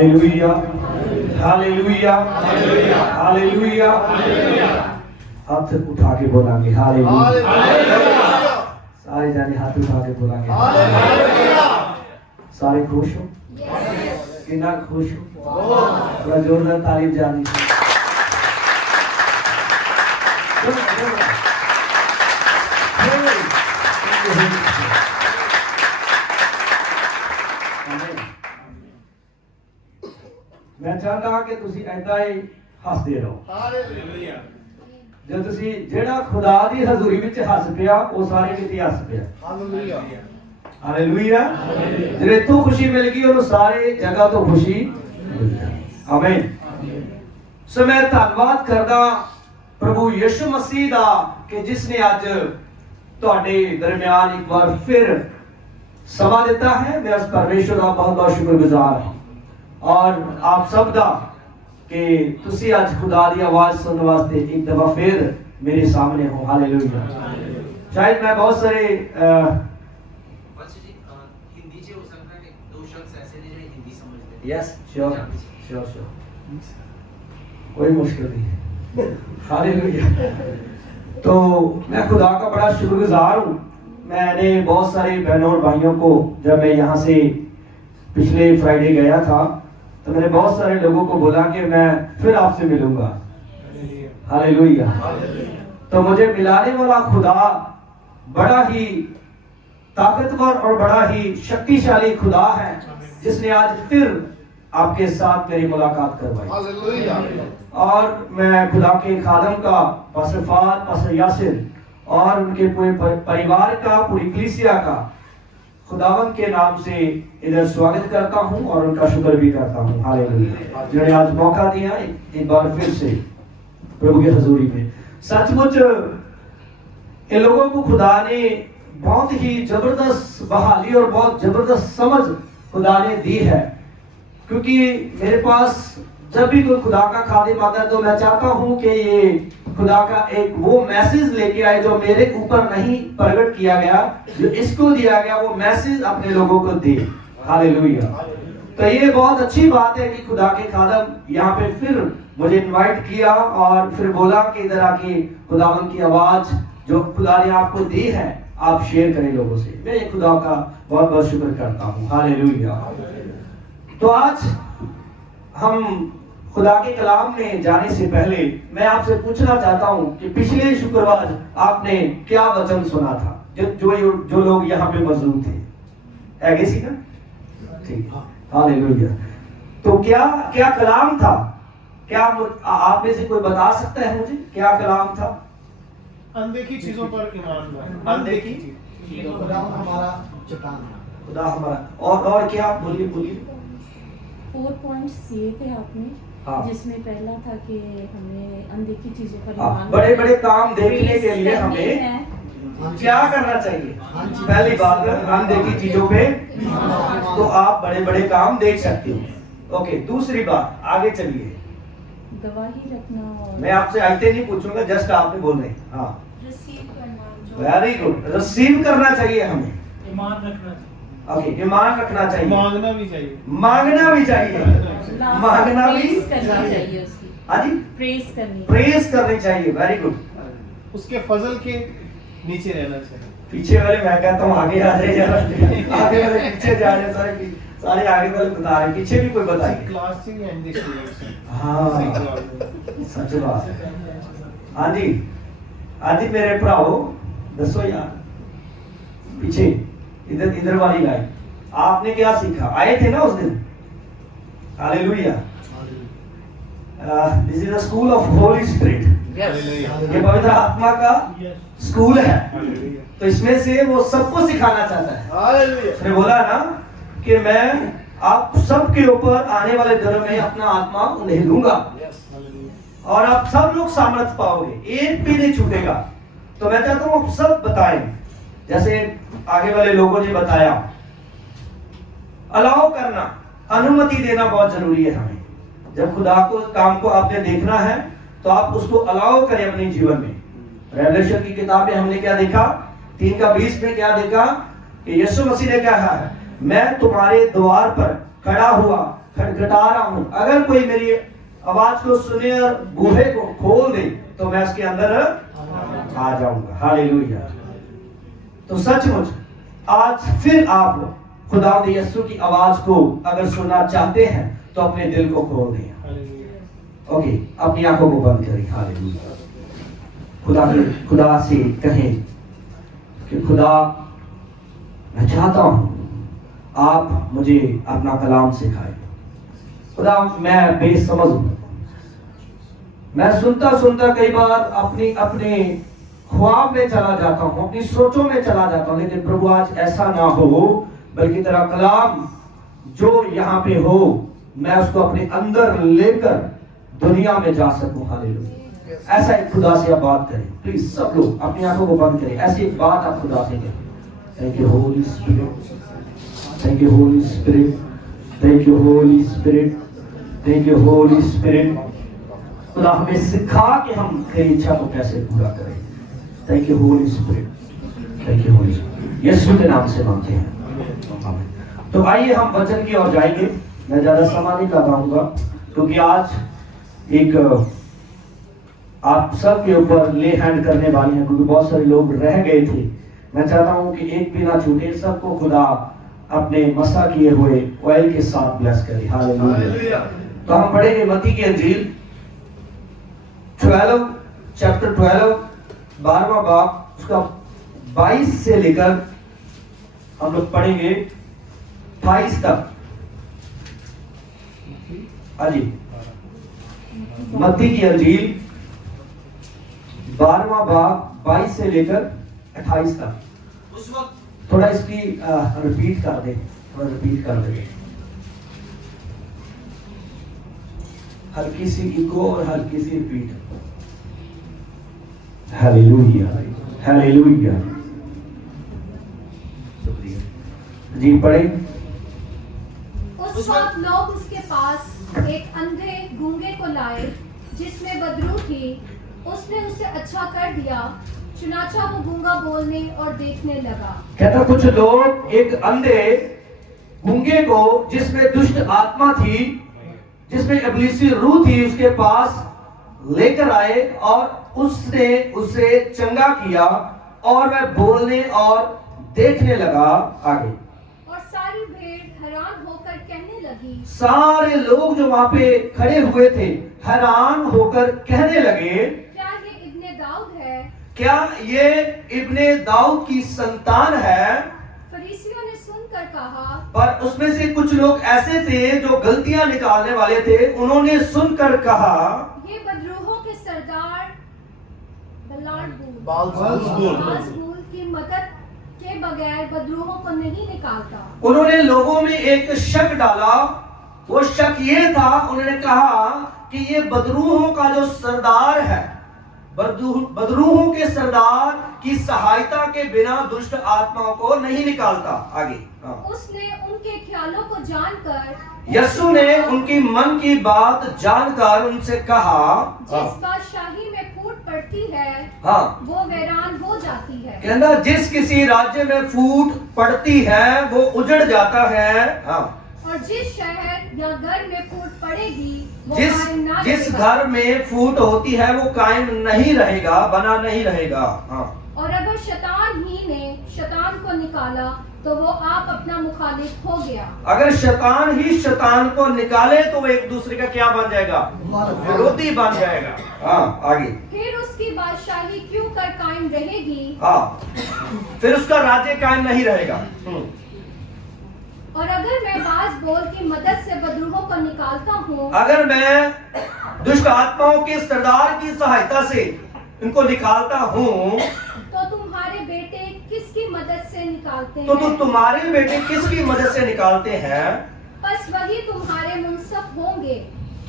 Hallelujah, hallelujah, hallelujah. हाथ उठा के बोलेंगे हालेलुया। सारे जाने हाथ उठा के बोलेंगे हालेलुया। सारे खुश हो? कितना खुश हो? थोड़ा जोरदार तारीफ जानी। मैं चाहता कि तुसी ऐदा ही हसदे रहो। हालेलुया। जो तुसी जेड़ा खुदा दी हजूरी विच हस पिया वो सारे किते हस पिया। Hallelujah, hallelujah. जेड़े तो खुशी मिल गई और सारे जगह तो खुशी मिल गई। आमीन। सो मैं धन्यवाद करदा प्रभु यीशु मसीह दा कि जिसने आज तुहाडे दरमियान एक बार फिर समा देता है। मैं उस परमेश्वर का बहुत बहुत शुक्रगुजार हूं और आप सब दा कि तुसी आज खुदा दी आवाज सुनने वास्ते एक दफा फिर मेरे सामने हो। हालेलुया। शायद मैं बहुत सारे हिंदी जे हो सकता है दो शब्द ऐसे ने जो हिंदी समझते हैं। यस श्योर श्योर श्योर, कोई मुश्किल नहीं है। हालेलुया। तो मैं खुदा का बड़ा शुक्रगुजार हूँ। मैंने बहुत सारे बहनों और भाइयों को, जब मैं यहाँ से पिछले फ्राइडे गया था तो मैंने बहुत सारे लोगों को बोला कि मैं फिर आपसे मिलूंगा। हालेलुया। तो मुझे मिलाने वाला खुदा बड़ा ही ताकतवर और बड़ा ही शक्तिशाली खुदा है जिसने आज फिर आपके साथ मेरी मुलाकात करवाई। और मैं खुदा के खादम का, पास्टर फाद, पास्टर यासिर और उनके पूरे परिवार का, पूरी कलीसिया का खुदावंद के नाम से इधर स्वागत करता हूं और उनका शुक्र भी करता हूं। हालेलुया। जिन्होंने आज मौका दिया एक बार फिर से प्रभु की हजूरी में। सचमुच इन लोगों को खुदा ने बहुत ही जबरदस्त बहाली और बहुत जबरदस्त समझ खुदा ने दी है, क्योंकि मेरे पास जब भी कोई खुदा का खादिम आता है तो मैं चाहता हूं कि ये खुदा का एक वो मैसेज लेके आए जो मेरे ऊपर नहीं प्रकट किया गया, जो इसको दिया गया वो मैसेज अपने लोगों को दे। हालेलुया। तो ये बहुत अच्छी बात है कि खुदा के खादम यहाँ पे फिर मुझे इनवाइट किया और फिर बोला कि इधर आके खुदावंद की आवाज जो खुदा ने आपको दी है आप शेयर करें लोगों से। मैं ये खुदा का बहुत बहुत शुक्र करता हूँ। हालेलुया। तो आज हम खुदा के कलाम में जाने से पहले मैं आपसे पूछना चाहता हूं कि पिछले शुक्रवार आपने क्या वचन सुना था? जो लोग यहाँ पे मौजूद थे, है किसी ना? ठीक। हालेलुया। तो क्या क्या कलाम था? क्या आप में से कोई बता सकता है मुझे क्या कलाम था? अनदेखी चीजों पर ईमान। अनदेखी खुदा हमारा चट्टान है। खुदा हमारा। और क्या? बोलिए बोलिए। 4 पॉइंट्स ये थे आपने, हाँ। जिसमें पहला था कि हमें अनदेखी चीजों पर बड़े बड़े काम देखने के लिए हमें क्या करना चाहिए? पहली बात, अनदेखी चीजों पे तो आप बड़े बड़े काम देख सकते हो। ओके, दूसरी बात, आगे चलिए। गवाही रखना और मैं आपसे आयते नहीं पूछूंगा, जस्ट आपने बोल रहे। हाँ, रिसीव करना। Very good. रिसीव करना चाहिए हमें। ईमान रखना चाहिए। ओके, ईमान रखना चाहिए। मांगना भी चाहिए। मांगना भी चाहिए। मांगना भी करना चाहिए उसकी। हाँ जी, प्रेज करनी। प्रेज करनी चाहिए। Very good. उसके फजल के नीचे रहना चाहिए। पीछे वाले मैं कहता हूँ आगे आ जाए जरा। आगे वाले पीछे जा रहे, सारे आगे वाले बता रहे, पीछे भी कोई बताइए। Classing and the students. हाँ, सच बात है। हाँ जी, हाँ जी मेरे भराओ दसो यार, पीछे इधर वाली लाइन। आपने क्या सीखा? आए थे ना उस दिन? Hallelujah. This is the school of Holy spirit. ये पवित्र आत्मा का स्कूल है। तो इसमें से वो सबको सिखाना चाहता है। उसने बोला ना कि मैं आप सबके ऊपर आने वाले दिनों में अपना आत्मा उन्हें दूंगा और आप सब लोग सामर्थ पाओगे, एक भी नहीं छूटेगा। तो मैं चाहता हूँ आप सब बताएं, जैसे आगे वाले लोगों ने बताया। अलाउ करना, अनुमति देना बहुत जरूरी है हमें। जब खुदा को काम को आपने देखना है तो आप उसको अलाउ करें अपने जीवन में। रेवलेशन की किताब में हमने क्या देखा? 3:20 में क्या देखा कि यीशु मसीह ने कहा है, मैं तुम्हारे द्वार पर खड़ा हुआ खटखटा रहा हूं, अगर कोई मेरी आवाज को सुने और बूहे को खोल दे तो मैं उसके अंदर आ जाऊंगा। हालेलुया। तो सचमुच आज फिर आप खुदा यीशु की आवाज को अगर सुनना चाहते हैं तो अपने दिल को खोल दें। ओके, अपनी आंखों को बंद करें। हालेलुया। खुदा से कहें कि खुदा मैं चाहता हूं आप मुझे अपना कलाम सिखाएं। खुदा मैं बेसमझ हूं, मैं सुनता सुनता कई बार अपने ख्वाब में चला जाता हूं, अपनी सोचों में चला जाता हूं, लेकिन प्रभु आज ऐसा ना हो, बल्कि तेरा कलाम जो यहाँ पे हो मैं उसको अपने अंदर लेकर दुनिया में जा सकूं। हालेलुया। ऐसा एक खुदा से आप बात करें। प्लीज सब लोग अपनी आंखों को बंद करें, ऐसी एक बात आप खुदा से करें। Thank you Holy Spirit, thank you Holy Spirit, thank you Holy Spirit, thank you Holy spirit. खुदा हमें सिखा कि हम तेरी इच्छा को कैसे पूरा करें। Thank you Holy Spirit, thank you Holy Spirit. यीशु के नाम से मांगते हैं, आमीन। तो आइए हम वचन की ओर जाएंगे। मैं ज्यादा समय नहीं लगाऊंगा क्योंकि आज एक आप सब के ऊपर ले हैंड करने वाली हैं, क्योंकि बहुत सारे लोग रह गए थे। मैं चाहता हूं कि एक भी ना छूटे, सबको खुदा अपने मसा किए हुए ऑयल के साथ ब्लेस करे। हालेलुया। तो हम पढ़ेंगे मत्ती की अंजील 12 चैप्टर 12 12वां बाब, उसका 22 से लेकर हम लोग पढ़ेंगे 28 तक। हाजी, मत्ती की अंजील 12वां बाब 22 से लेकर 28 तक। उस वक्त थोड़ा इसकी रिपीट कर दे, थोड़ा रिपीट कर दे, हल्की सी इको और हल्की सी रिपीट। Hallelujah, hallelujah. जी पढ़े। उस वक्त लोग उसके पास एक अंधे गूंगे को लाए जिसमें बदरू थी। उसने उसे अच्छा कर दिया, चुनाचा वो गूंगा बोलने और देखने लगा। कहता कुछ लोग एक अंधे गूंगे को जिसमें दुष्ट आत्मा थी, जिसमें इब्लीसी रूह थी, उसके पास लेकर आए और उसने उसे चंगा किया और वह बोलने और देखने लगा। आगे और सारी भीड़ हैरान होकर कहने लगी। सारे लोग जो वहां पे खड़े हुए थे हैरान होकर कहने लगे, क्या ये इब्ने दाऊद है? क्या ये इब्ने दाऊद की संतान है? फरीसियों ने सुनकर कहा। पर उसमें से कुछ लोग ऐसे थे जो गलतियां निकालने वाले थे, उन्होंने सुनकर कहा, ये बदरूहों के सरदार बालज़बूल की मदद के बगैर बदरूहों को नहीं निकालता। उन्होंने लोगों में एक शक डाला। वो शक ये था, उन्होंने कहा कि ये बदरूहों का जो सरदार है, बदरूहों के सरदार की सहायता के बिना दुष्ट आत्माओं को नहीं निकालता। आगे उसने उनके ख्यालों को जानकर, यीशु ने उनकी मन की बात जानकर उनसे कहा, जिस बादशाही में फूट पड़ती है हाँ, वो वीरान हो जाती है। कहना जिस किसी राज्य में फूट पड़ती है वो उजड़ जाता है। हाँ, और जिस शहर या घर में फूट पड़ेगी वो कायम ना जिस रहेगा। घर में फूट होती है वो कायम नहीं रहेगा, बना नहीं रहेगा। हाँ, और अगर शैतान ही ने शैतान को निकाला तो वो आप अपना मुखालिफ हो गया। अगर शैतान ही शैतान को निकाले तो वो एक दूसरे का क्या बन जाएगा? विरोधी बन जाएगा। हाँ, आगे फिर उसकी बादशाही क्यों कर कायम रहेगी? हाँ, फिर उसका राज्य कायम नहीं रहेगा। और अगर मैं बाज बोल की मदद से बदरूहों को निकालता हूँ, अगर मैं दुष्ट आत्माओं के सरदार की सहायता से इनको निकालता हूँ, तो तुम्हारे बेटे किसकी मदद से निकालते तो हैं? तुम्हारे बेटे किसकी मदद से निकालते हैं? बस वही तुम्हारे मुंसफ होंगे।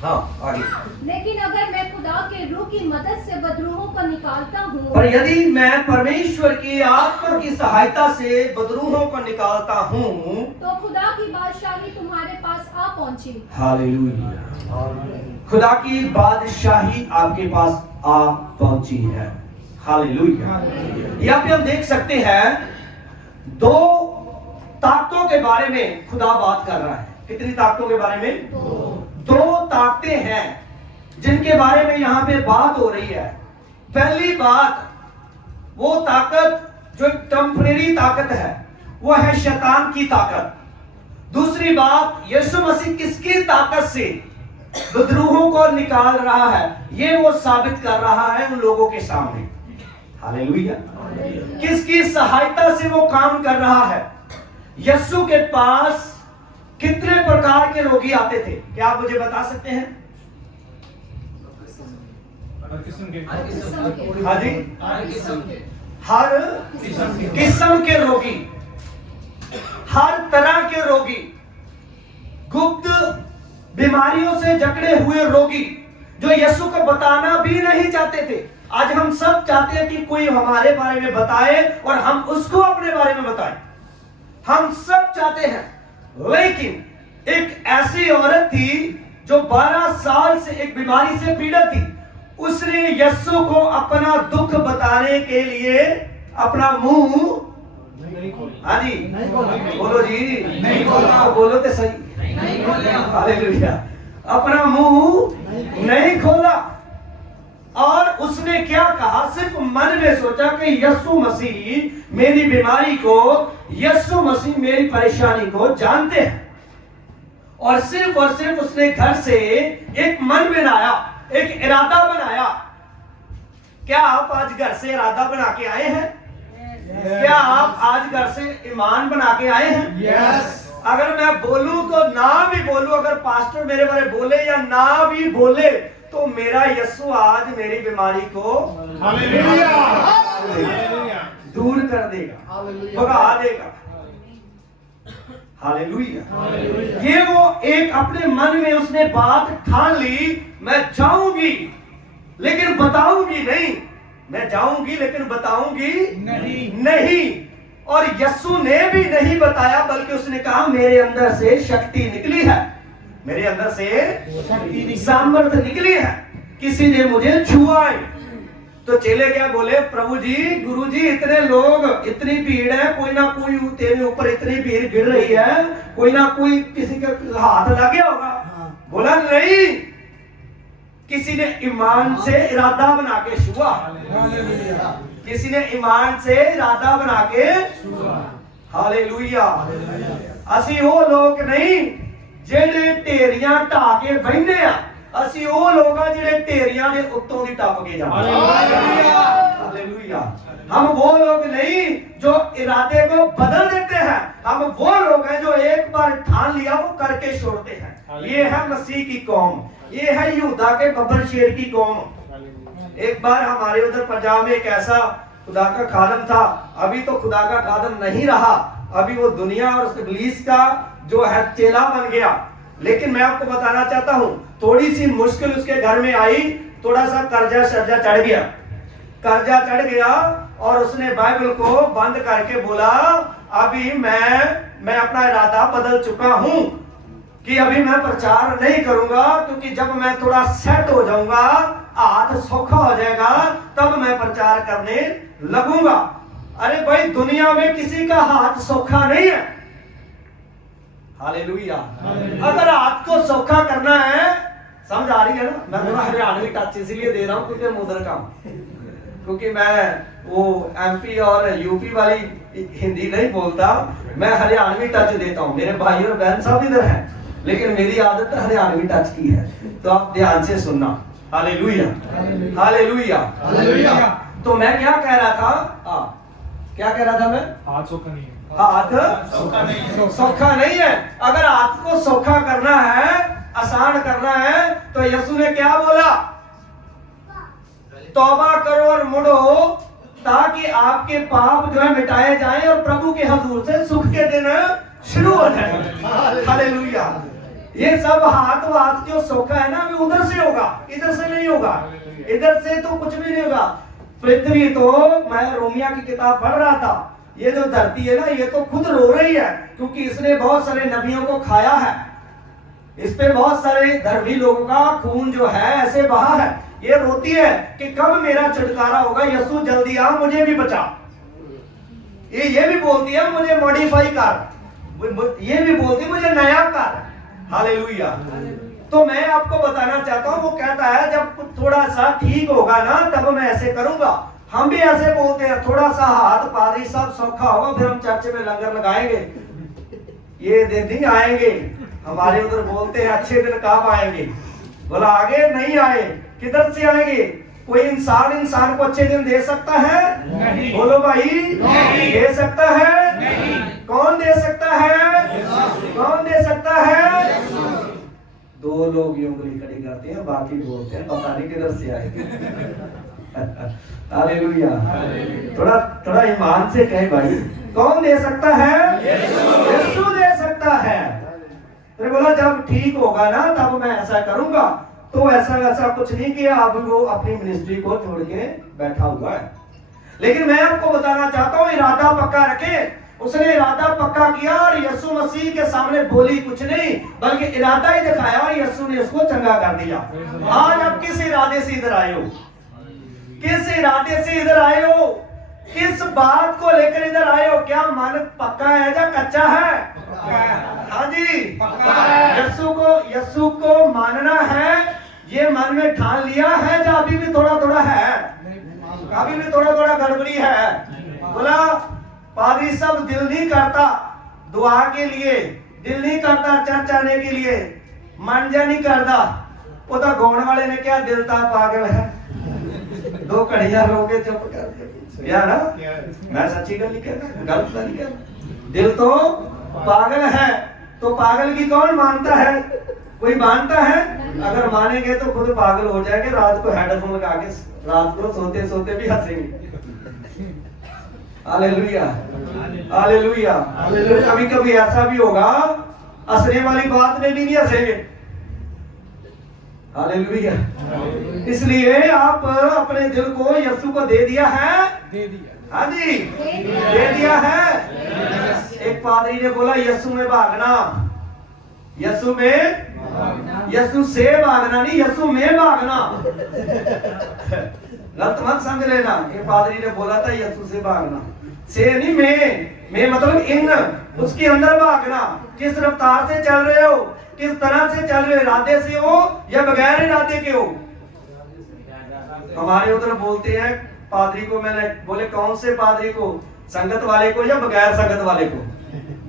हाँ, आगे लेकिन अगर मैं खुदा के रूह की मदद से बदरूहों को निकालता हूँ, पर यदि मैं परमेश्वर की आत्मा की सहायता से बदरूहों को निकालता हूँ, तो खुदा की बादशाही तुम्हारे पास आ पहुँची। हालेलुया, खुदा की बादशाही आपके पास आ पहुंची है। हालेलुया। यहाँ पे हम देख सकते हैं दो ताकतों के बारे में खुदा बात कर रहा है। कितनी ताकतों के बारे में? दो ताकतें हैं जिनके बारे में यहां पे बात हो रही है। पहली बात, वो ताकत जो टेम्परेरी ताकत है, वो है शैतान की ताकत। दूसरी बात, यीशु मसीह किसकी ताकत से विद्रोहों को निकाल रहा है, ये वो साबित कर रहा है उन लोगों के सामने। हालेलुया। किसकी सहायता से वो काम कर रहा है? यीशु के पास कितने प्रकार के रोगी आते थे? क्या आप मुझे बता सकते हैं? हर किस्म के हाँ जी, हर किस्म के हर किस्म के रोगी, हर तरह के रोगी, गुप्त बीमारियों से जकड़े हुए रोगी, जो यीशु को बताना भी नहीं चाहते थे। आज हम सब चाहते हैं कि कोई हमारे बारे में बताए और हम उसको अपने बारे में बताएं। हम सब चाहते हैं, लेकिन एक ऐसी औरत थी जो 12 साल से एक बीमारी से पीड़ित थी। उसने यीशु को अपना दुख बताने के लिए अपना मुंह नहीं खोला। हाँ जी, नहीं खोला। बोलो जी, नहीं खोला। बोलो तो सही। नहीं खोला। हालेलुया। अपना मुंह नहीं खोला। और उसने क्या कहा? सिर्फ मन में सोचा कि यीशु मसीह मेरी बीमारी को, यीशु मसीह मेरी परेशानी को जानते हैं। और सिर्फ उसने घर से एक मन बनाया, एक इरादा बनाया। क्या आप आज घर से इरादा बना के आए हैं? क्या आप आज घर से ईमान बना के आए हैं? यस। अगर मैं बोलूं तो ना भी बोलूं, अगर पास्टर मेरे बारे बोले या ना भी बोले, तो मेरा यीशु आज मेरी बीमारी को हालेलुया। हालेलुया। दूर कर देगा, हालेलुया। भगा देगा। हालेलुया। ये वो एक अपने मन में उसने बात ठान ली, मैं जाऊंगी लेकिन बताऊंगी नहीं, मैं जाऊंगी लेकिन बताऊंगी नहीं। और यीशु ने भी नहीं बताया, बल्कि उसने कहा मेरे अंदर से शक्ति निकली है, मेरे अंदर से सामर्थ्य निकली है, किसी ने मुझे छुआ है। तो चेले क्या बोले? प्रभु जी, गुरु जी, इतने लोग, इतनी भीड़ है, कोई ना कोई तेरे ऊपर इतनी भीड़ गिर रही है, कोई ना कोई किसी का हाथ लग गया होगा। बोला नहीं, किसी ने ईमान से इरादा बना के छुआ, किसी ने ईमान से इरादा बना के। हालेलुया। असी वो लोग नहीं ਜਿਹੜੇ ਢੇਰੀਆਂ ਢਾ ਕੇ ਬੈਠੇ ਆ, ਅਸੀਂ ਉਹ ਲੋਕ ਆ ਜਿਹੜੇ ਢੇਰੀਆਂ ਦੇ ਉੱਤੋਂ ਦੀ ਟੱਪ ਕੇ ਜਾਂਦੇ। हालेलुया। हम वो लोग नहीं जो इरादे को बदल देते हैं, हम वो लोग हैं जो एक बार ठान लिया वो करके छोड़ते हैं। ये है मसीह की कौम, ये है यहूदा के बब्बर शेर की कौम। एक बार हमारे उधर पंजाब में एक ऐसा खुदा का खादम था, अभी तो खुदा का खादम नहीं रहा, अभी वो दुनिया और इब्लीस का जो है चेला बन गया। लेकिन मैं आपको बताना चाहता हूं, थोड़ी सी मुश्किल उसके घर में आई, थोड़ा सा कर्जा शर्जा चढ़ गया और उसने बाइबल को बंद करके बोला, अभी मैं अपना इरादा बदल चुका हूं कि अभी मैं प्रचार नहीं करूंगा, क्योंकि जब मैं थोड़ा सेट हो जाऊंगा, हाथ सौखा हो जाएगा, तब मैं प्रचार करने लगूंगा। अरे भाई, दुनिया में किसी का हाथ सौखा नहीं है। हालेलुया। अगर हाथ को सौखा करना है, समझ आ रही है ना? मैं थोड़ा हरियाणवी टच इसलिए दे रहा हूं क्योंकि मुदर का, क्योंकि मैं वो एमपी और यूपी वाली हिंदी नहीं बोलता, मैं हरियाणवी टच देता हूं। मेरे भाई और बहन सब इधर हैं, लेकिन मेरी आदत हरियाणवी टच की है, तो आप ध्यान से सुनना। हालेलुया। हालेलुया। हालेलुया। तो मैं क्या कह रहा था? क्या कह रहा था मैं? हाथ सोखा नहीं है। हाथ सोखा नहीं है। सौखा नहीं है। अगर हाथ को सौखा करना है, आसान करना है, तो यीशु ने क्या बोला? तौबा करो और मुड़ो, ताकि आपके पाप जो है मिटाए जाएं और प्रभु के हजूर से सुख के दिन शुरू हो जाए। हालेलुया। ये सब हाथ जो सौखा है ना, अभी उधर से होगा, इधर से नहीं होगा। इधर से तो कुछ भी नहीं होगा। पृथ्वी तो, मैं रोमिया की किताब पढ़ रहा था, ये जो धरती है ना, ये तो खुद रो रही है, क्योंकि इसने बहुत सारे नबियों को खाया है, इस पे बहुत सारे धर्मी लोगों का खून जो है ऐसे बहा है। ये रोती है कि कब मेरा छुटकारा होगा, यीशु जल्दी आ, मुझे भी बचा। ये भी बोलती है मुझे मॉडिफाई कर, ये भी बोलती है मुझे नया कर। हालेलुया। तो मैं आपको बताना चाहता हूं, वो कहता है जब थोड़ा सा ठीक होगा ना तब मैं ऐसे करूंगा। हम भी ऐसे बोलते हैं, थोड़ा सा हाथ पादरी साहब सौखा होगा फिर हम चर्च में लंगर लगाएंगे, ये दिन आएंगे। हमारे उधर बोलते हैं अच्छे दिन कब आएंगे, बोला आगे नहीं आए, किधर से आएंगे? कोई इंसान को अच्छे दिन दे सकता है? नहीं। बोलो भाई, नहीं। दे सकता है? नहीं। कौन दे सकता है? कौन दे सकता है? दो लोग ये उंगली खड़ी करते हैं, बाकी बोलते हैं पता नहीं किधर से आए। हालेलुया। थोड़ा थोड़ा ईमान से कहे भाई, कौन दे सकता है? यीशु दे सकता है। तो बोला जब ठीक होगा ना तब मैं ऐसा करूंगा। तो ऐसा वैसा कुछ नहीं किया, अब वो अपनी मिनिस्ट्री को छोड़ के बैठा हुआ है। लेकिन मैं आपको बताना चाहता हूं, इरादा पक्का रखे। उसने इरादा पक्का किया और यीशु मसीह के सामने बोली कुछ नहीं, बल्कि इरादा ही दिखाया और यीशु ने उसको चंगा कर दिया। आज आप किस इरादे से इधर आए हो? किस इरादे से इधर आए हो? किस बात को लेकर इधर आए हो? क्या मन पक्का है या कच्चा है? हाँ जी, यीशु को मानना है, ये मन में ठान लिया है या अभी भी थोड़ा थोड़ा है? अभी भी थोड़ा थोड़ा गड़बड़ी है। बोला पादरी साहब दिल नहीं करता दुआ के लिए, दिल नहीं करता चर्च आने के लिए, मन जा नहीं करता। वो तो गाउन वाले ने क्या दिल था पागल है, दो कड़ियां रोके चुप कर या ना। मैं सच्ची गल नहीं कहना, गलत नहीं कहना। दिल तो पागल है, तो पागल की कौन मानता है? कोई मानता है? अगर मानेंगे तो खुद पागल हो जाएंगे। रात को हेडफोन लगा के रात को सोते सोते भी हंसेंगे। Hallelujah, hallelujah. कभी कभी ऐसा भी होगा, हंसने वाली बात में भी नहीं हंसेंगे। हालेलुया। इसलिए आप अपने दिल को यीशु को दे दिया है, हाँ जी, दे दिया है। एक पादरी ने बोला यीशु में भागना, यीशु में, यीशु से भागना नहीं, यीशु में भागना। गलत मत समझ लेना। ये पादरी ने बोला था यीशु से भागना, से नहीं में मतलब इन, उसके अंदर भागना। किस रफ्तार से चल रहे हो, किस तरह से चल रहे हो, इरादे से हो या बगैर इरादे के हो? हमारे उधर बोलते हैं पादरी को, मैंने बोले कौन से पादरी को, संगत वाले को या बगैर संगत वाले को?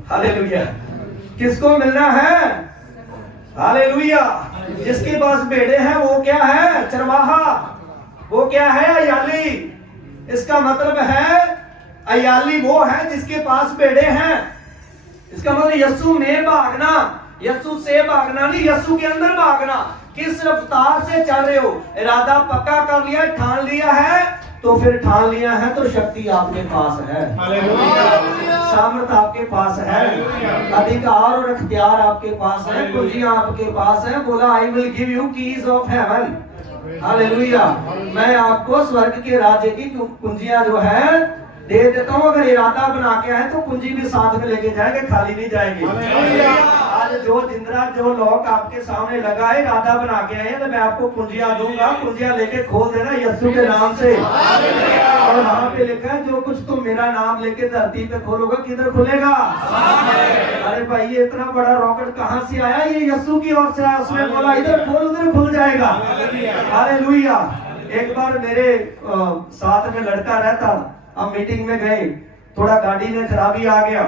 हालेलुया। किसको मिलना है? हालेलुया। जिसके पास भेड़े हैं वो क्या है? चरवाहा। वो क्या है? अयाली। इसका मतलब है अयाली वो है जिसके पास भेड़े हैं। इसका मतलब यीशु में भागना, यीशु से भागना नहीं, यीशु के अंदर भागना। किस रफ्तार से चल रहे हो? इरादा पक्का कर लिया, ठान लिया है, तो फिर ठान लिया है तो शक्ति आपके पास है, सामर्थ आपके पास है, अधिकार और अख्तियार आपके पास है, कुंजियां आपके पास है। बोला I will give you keys of haven. Hallelujah. मैं आपको स्वर्ग के राज्य की कुंजियां जो है दे देता हूं। अगर इरादा बना के आए तो कुंजी भी साथ में लेके जाएंगे, खाली नहीं जाएंगे। आज जो जिंदरा जो लॉक आपके सामने लगा है, इरादा बना के आए हैं तो मैं आपको कुंजियां दूंगा, कुंजियां लेके खोल देना यीशु के नाम से। और वहां पे लिखा है जो कुछ तुम मेरा नाम लेके धरती पे खोलोगे किधर खुलेगा? अरे भाई ये इतना बड़ा रॉकेट कहां से आया? ये यीशु की ओर से आया। उसने बोला इधर खोल, उधर खुल जाएगा। हालेलुया। एक बार मेरे साथ में लड़का रहता, अब मीटिंग में गए, थोड़ा गाड़ी में खराबी आ गया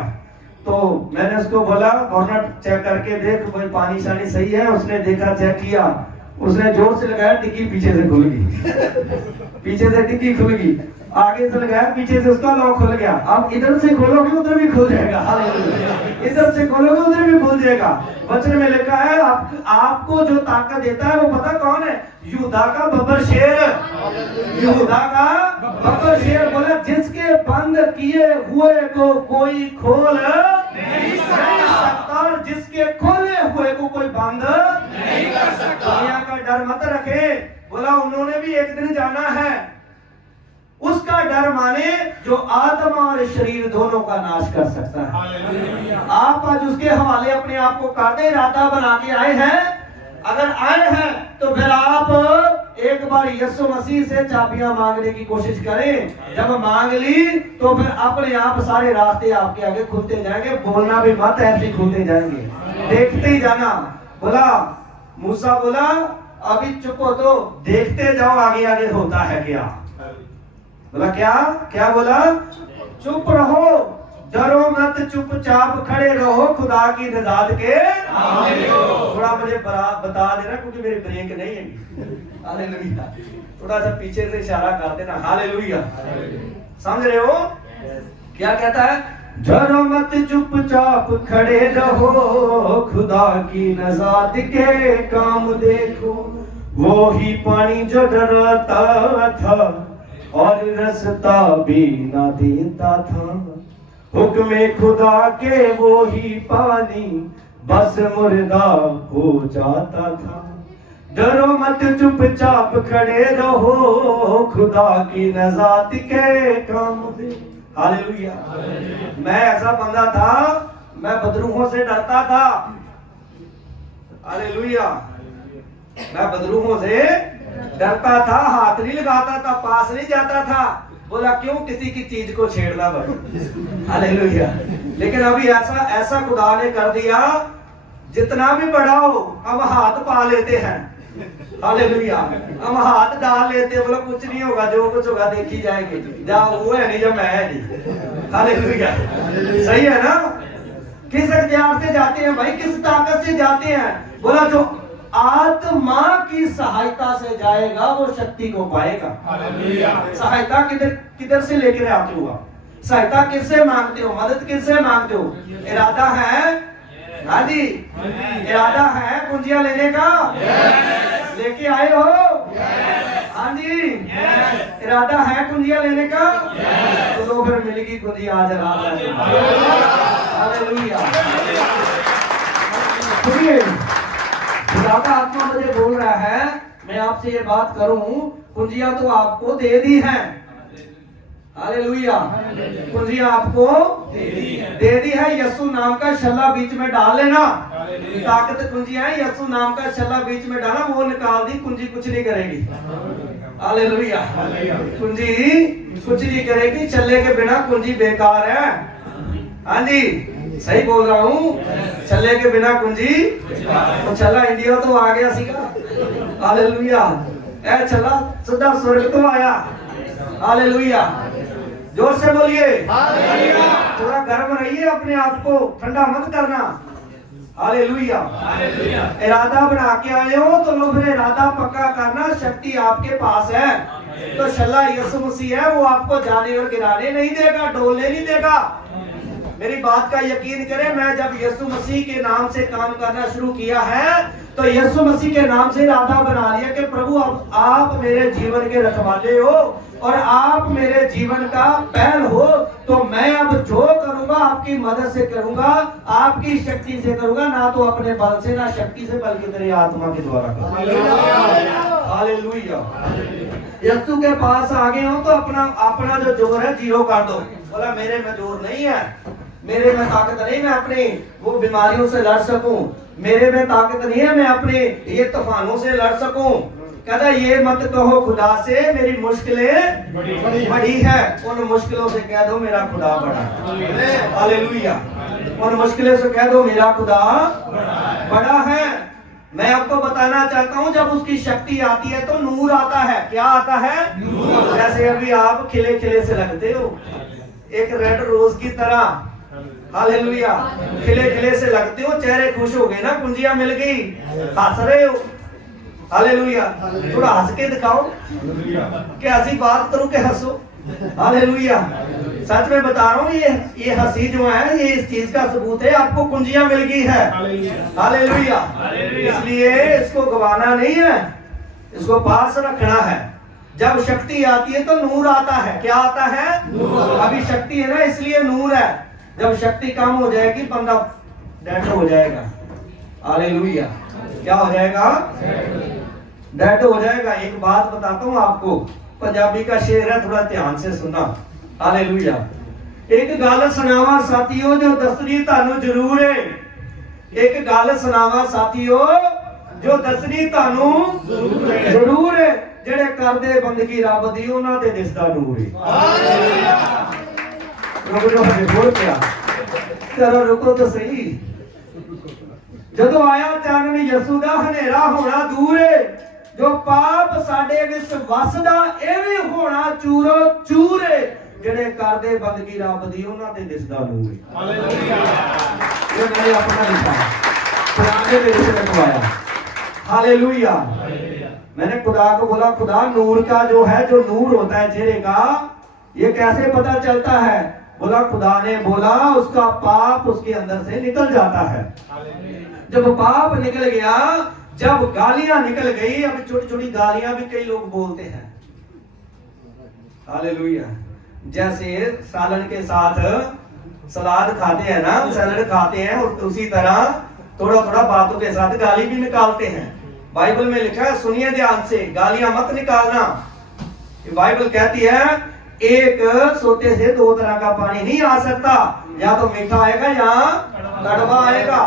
तो मैंने उसको बोला बॉनेट चेक करके देख कोई पानी शानी सही है। उसने देखा, चेक किया, उसने जोर से लगाया, डिग्गी पीछे से खुल गई। पीछे से डिग्गी खुल गई, आगे से लगाया, पीछे से उसका लॉक खुल गया। अब इधर से खोलोगे उधर भी खुल जाएगा। हालेलुया। इधर से खोलोगे उधर भी खुल जाएगा। वचन में लिखा है आपको जो ताकत देता है वो पता कौन है? यहूदा का बब्बर शेर। यहूदा का बब्बर शेर बोला जिसके बंद किए हुए को कोई खोल नहीं सकता और जिसके खोले हुए को कोई बंद नहीं कर सकता। दुनिया का डर मत रखे। बोला उन्होंने भी एक दिन जाना है। उसका डर माने जो आत्मा और शरीर दोनों का नाश कर सकता है। आप आज उसके हवाले अपने आप को कर दे। इरादा बना के आए हैं, अगर आए हैं तो फिर आप एक बार यीशु मसीह से चाबियां मांगने की कोशिश करें। जब मांग ली तो फिर अपने आप सारे रास्ते आपके आगे खुलते जाएंगे। बोलना भी मत, ऐसे खुलते जाएंगे। देखते ही जाना। बोला, मूसा बोला अभी चुप हो तो देखते जाओ आगे आगे होता है क्या। बोला क्या क्या बोला, चुप रहो, डरो मत, चुपचाप खड़े रहो, खुदा की निजात के थोड़ा मुझे बता देना क्योंकि मेरी ब्रेक नहीं है। हालेलुया, थोड़ा सा पीछे से इशारा कर देना। हालेलुया, समझ रहे हो क्या कहता है, डरो मत, चुपचाप खड़े रहो, खुदा की निजात के काम देखो। वो ही पानी जो डराता था और रास्ता भी ना देता था, हुक्म खुदा के वो ही पानी बस मुर्दा हो जाता था। डरो मत, चुपचाप खड़े रहो, खुदा की निजात के काम दे। हालेलुया, मैं ऐसा बंदा था, मैं बदरूहों से डरता था। हालेलुया, मैं बदरूहों से डरता था, हाथ नहीं लगाता था, पास नहीं जाता था। बोला क्यों किसी की चीज को छेड़ना भाई। हालेलुया, लेकिन अभी ऐसा खुदा ने कर दिया, जितना भी बड़ा हो हम हाथ पा लेते हैं। हालेलुया, हम हाथ डाल लेते, बोला कुछ नहीं होगा, जो कुछ होगा देखी जाएगी, जाओ वो है नहीं जब मैं है नहीं। हालेलुया, सही है ना। किस अख्तियार से जाते हैं भाई, किस ताकत से जाते हैं। बोला जो आत्मा की सहायता से जाएगा वो शक्ति को पाएगा। सहायता किधर से लेकर आते हो आप, सहायता किससे मांगते हो, मदद किससे मांगते हो। इरादा है, हाँ जी, इरादा है कुंजियां लेने का, लेके आए हो, हाँ जी, इरादा है कुंजियां लेने का, तो फिर मिलेगी कुंजियां आज रात। हालेलुया, सुनिए, खुदा का आत्मा मुझे बोल रहा है, मैं आपसे ये बात करूं, कुंजियां तो आपको दे दी हैं। हालेलुया, कुंजियां आपको दे दी है। यीशु नाम का छल्ला बीच में डाल लेना, ताकत कुंजियां है, यीशु नाम का छल्ला बीच में डाला, वो निकाल दी, कुंजी कुछ नहीं करेगी। हालेलुया, कुंजी कुछ नहीं करेगी, छल्ले के बिना कुंजी बेकार है। हाँ जी, सही बोल रहा हूँ, छल्ले के बिना कुंजी, तो छल्ला इंडिया तो आ गया सीगा। हालेलुया, ए छल्ला सीधा स्वर्ग तो आया। हालेलुया, जोर से बोलिए, थोड़ा गर्म रहिए, अपने आप को ठंडा मत करना। हालेलुया, इरादा बना के आए हो तो लो फिर इरादा पक्का करना, शक्ति आपके पास है। तो छल्ला यीशु मसीह है, वो आपको जाने और गिराने नहीं देगा, डोलने नहीं देगा। मेरी बात का यकीन करें, मैं जब यीशु मसीह के नाम से काम करना शुरू किया है तो यीशु मसीह के नाम से इरादा बना लिया कि प्रभु अब आप मेरे जीवन के रखवाले हो और आप मेरे जीवन का पहल हो, तो मैं अब जो करूंगा आपकी मदद से करूंगा, आपकी शक्ति से करूंगा, ना तो अपने बल से ना शक्ति से, बल्कि तेरी आत्मा के द्वारा करूंगा। हालेलुया, यीशु के पास आ गए हो तो अपना जो जोर है जीरो कर दो। बोला मेरे में जोर नहीं है, मेरे में ताकत नहीं, मैं अपनी वो बीमारियों से लड़ सकूं, मेरे में ताकत नहीं है, मैं अपने ये तूफानों से लड़ सकूं। कहता ये मत कहो खुदा से मेरी मुश्किलें बड़ी है, उन मुश्किलों से कह दो मेरा खुदा बड़ा है। हालेलुया, उन मुश्किलों से कह दो मेरा खुदा बड़ा है। मैं आपको बताना चाहता हूँ, जब उसकी शक्ति आती है तो नूर आता है। क्या आता है? नूर। जैसे अभी आप खिले खिले से लगते हो, एक रेड रोज की तरह। हालेलुया, खिले खिले से लगते हो, चेहरे खुश हो गए ना, कुंजियां मिल गई, हंस रहे हो। हालेलुया, थोड़ा हंस के दिखाओ, कैसी बात करूं कि हंसो। हालेलुया, सच में बता रहा हूँ, ये हंसी जो है ये इस चीज का सबूत है, आपको कुंजियां मिल गई है। हालेलुया, इसलिए इसको गवाना नहीं है, इसको पास रखना है। जब शक्ति आती है तो नूर आता है। क्या आता है? नूर। अभी शक्ति है ना, इसलिए नूर है। जब शक्ति कम हो जाएगी बंदा डेड हो जाएगा। हालेलुया, क्या हो जाएगा? डेड हो जाएगा। एक बात बताता हूँ आपको, पंजाबी का शेर है, थोड़ा ध्यान से सुनना। हालेलुया, एक गल सुनावा साथियों जो दसनी तानू जरूर है। एक गल सुनावा साथियों जो दसनी तानू जरूर है, जेड़े करदे बंदगी रब दी उन्हां ते दिसदा नूर है। रुको क्या, चलो रुको तो सही। ਜਦੋਂ ਆਇਆ ਚਾਨਣ ਯਿਸੂ ਦਾ ਹਨੇਰਾ ਹੋਣਾ ਦੂਰ ਏ, ਜੋ ਪਾਪ ਸਾਡੇ ਵਿੱਚ ਵਸਦਾ ਇਹ ਵੀ ਹੋਣਾ ਚੂਰੋ ਚੂਰ ਏ, ਜਿਹੜੇ ਕਰਦੇ ਬੰਦਗੀ ਰੱਬ ਦੀ ਉਹਨਾਂ ਤੇ ਦਿਸਦਾ ਨੂਰ ਏ। हालेलुया। ये मैंने अपना लिखा पुराने मेरे से रखवाया। हालेलुया। मैंने खुदा को बोला, खुदा नूर का जो है, जो नूर होता है चेहरे का, ये कैसे पता चलता है? बोला, खुदा ने बोला उसका पाप उसके अंदर से निकल जाता है। जब पाप निकल गया, जब गालियां निकल गई, अब छोटी छोटी गालियां भी कई लोग बोलते हैं। हालेलुया। जैसे सालन के साथ सलाद खाते हैं ना, सैलड खाते हैं, और उसी तरह थोड़ा थोड़ा बातों के साथ गाली भी निकालते हैं। बाइबल में लिखा है, सुनिए ध्यान से, गालियां मत निकालना। ये बाइबल कहती है एक सोते से दो तरह का पानी नहीं आ सकता, या तो मीठा आएगा या कड़वा आएगा।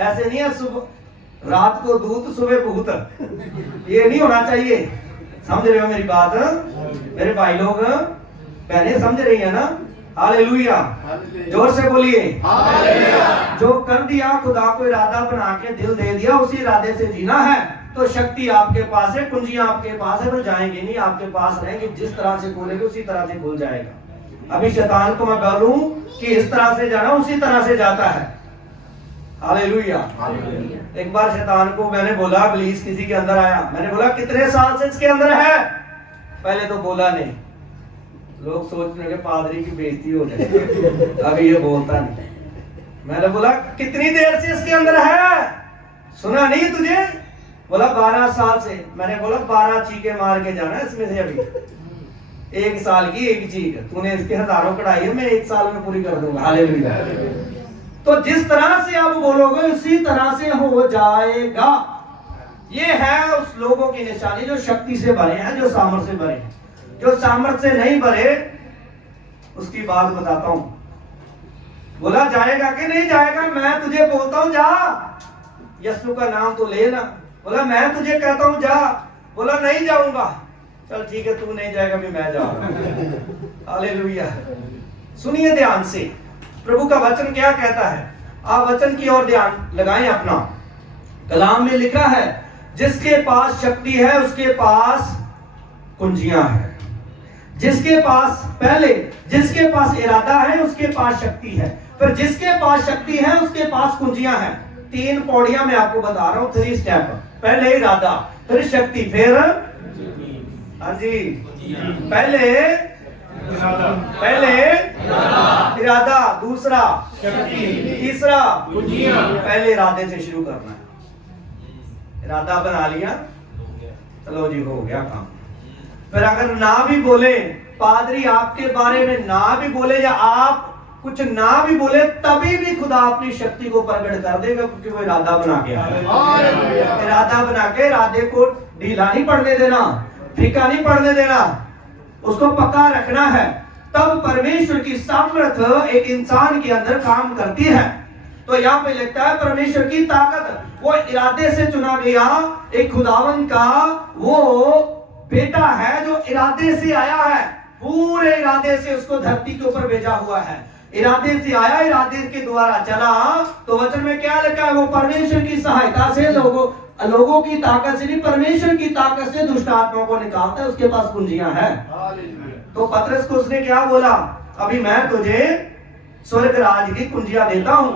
ऐसे नहीं है सुबह रात को दूध सुबह भूत, ये नहीं होना चाहिए। समझ रहे हो मेरी बात मेरे भाई लोग, बहनें समझ रही है ना? हालेलुया। जोर से बोलिए हालेलुया। जो कर दिया, खुदा को इरादा बना के दिल दे दिया, उसी इरादे से जीना है, तो शक्ति आपके पास है, कुंजियां आपके पास है, वो जाएंगे नहीं, आपके पास रहेंगे। जिस तरह से खोलेंगे उसी तरह से खुल जाएगा। अभी शैतान को मैं बोलूं कि इस तरह से जाना, उसी तरह से जाता है। हालेलुया। एक बार शैतान को मैंने बोला, इब्लीस किसी के अंदर आया, मैंने बोला कितने साल से इसके अंदर है? पहले तो बोला नहीं, लोग सोचने के पादरी की बेइज्जती हो जाए, अभी ये बोलता नहीं। मैंने बोला कितनी देर से इसके अंदर है? सुना नहीं तुझे? बोला 12 साल से। मैंने बोला 12 चीखे मार के जाना है इसमें से, अभी 1 साल की एक चीख, तूने इसके हजारों कढ़ाई है, मैं 1 साल में पूरी कर दूंगा। हालेलुया। तो जिस तरह से आप बोलोगे उसी तरह से हो जाएगा। ये है उस लोगों की निशानी जो शक्ति से भरे हैं, जो सामर्थ से भरे हैं। जो सामर्थ से नहीं भरे, उसकी बात बताता हूं। बोला जाएगा कि नहीं जाएगा? मैं तुझे बोलता हूं जा, यीशु का नाम तो लेना। बोला मैं तुझे कहता हूं जा। बोला नहीं जाऊंगा। चल ठीक है, तू नहीं जाएगा भी मैं जाऊंगा। हालेलुया। सुनिए ध्यान से, प्रभु का वचन क्या कहता है। आप वचन की ओर ध्यान लगाएं अपना। कलाम में लिखा है, जिसके पास शक्ति है उसके पास कुंजियां हैं। जिसके पास, पहले जिसके पास इरादा है उसके पास शक्ति है, फिर जिसके पास शक्ति है उसके पास कुंजियां हैं। 3 पौड़ियां मैं आपको बता रहा हूं, 3 स्टेप। पहले इरादा, फिर शक्ति, फिर हाँ जी, पहले इरादा, दूसरा शक्ति, तीसरा कुंजियां। पहले इरादे से शुरू करना है। इरादा बना लिया, चलो जी हो गया काम। फिर अगर ना भी बोले, पादरी आपके बारे में ना भी बोले, या आप कुछ ना भी बोले, तभी भी खुदा अपनी शक्ति को प्रकट कर देगा, क्योंकि वो इरादा बना के आया। इरादा बना के इरादे को ढीला नहीं पड़ने देना, फीका नहीं पड़ने देना, उसको पक्का रखना है। तब परमेश्वर की सामर्थ एक इंसान के अंदर काम करती है। तो यहाँ पे लिखता है परमेश्वर की ताकत, वो इरादे से चुना गया एक खुदावन का वो बेटा है, जो इरादे से आया है, पूरे इरादे से उसको धरती के ऊपर भेजा हुआ है। इरादे से आया, इरादे के द्वारा चला। तो वचन में क्या लिखा है? वो परमेश्वर की सहायता से लोगों की ताकत से नहीं, परमेश्वर की ताकत से दुष्ट आत्माओं को निकालता है। उसके पास कुंजियां हैं। तो पतरस को उसने क्या बोला? अभी मैं तुझे स्वर्ग राज की कुंजियां देता हूं,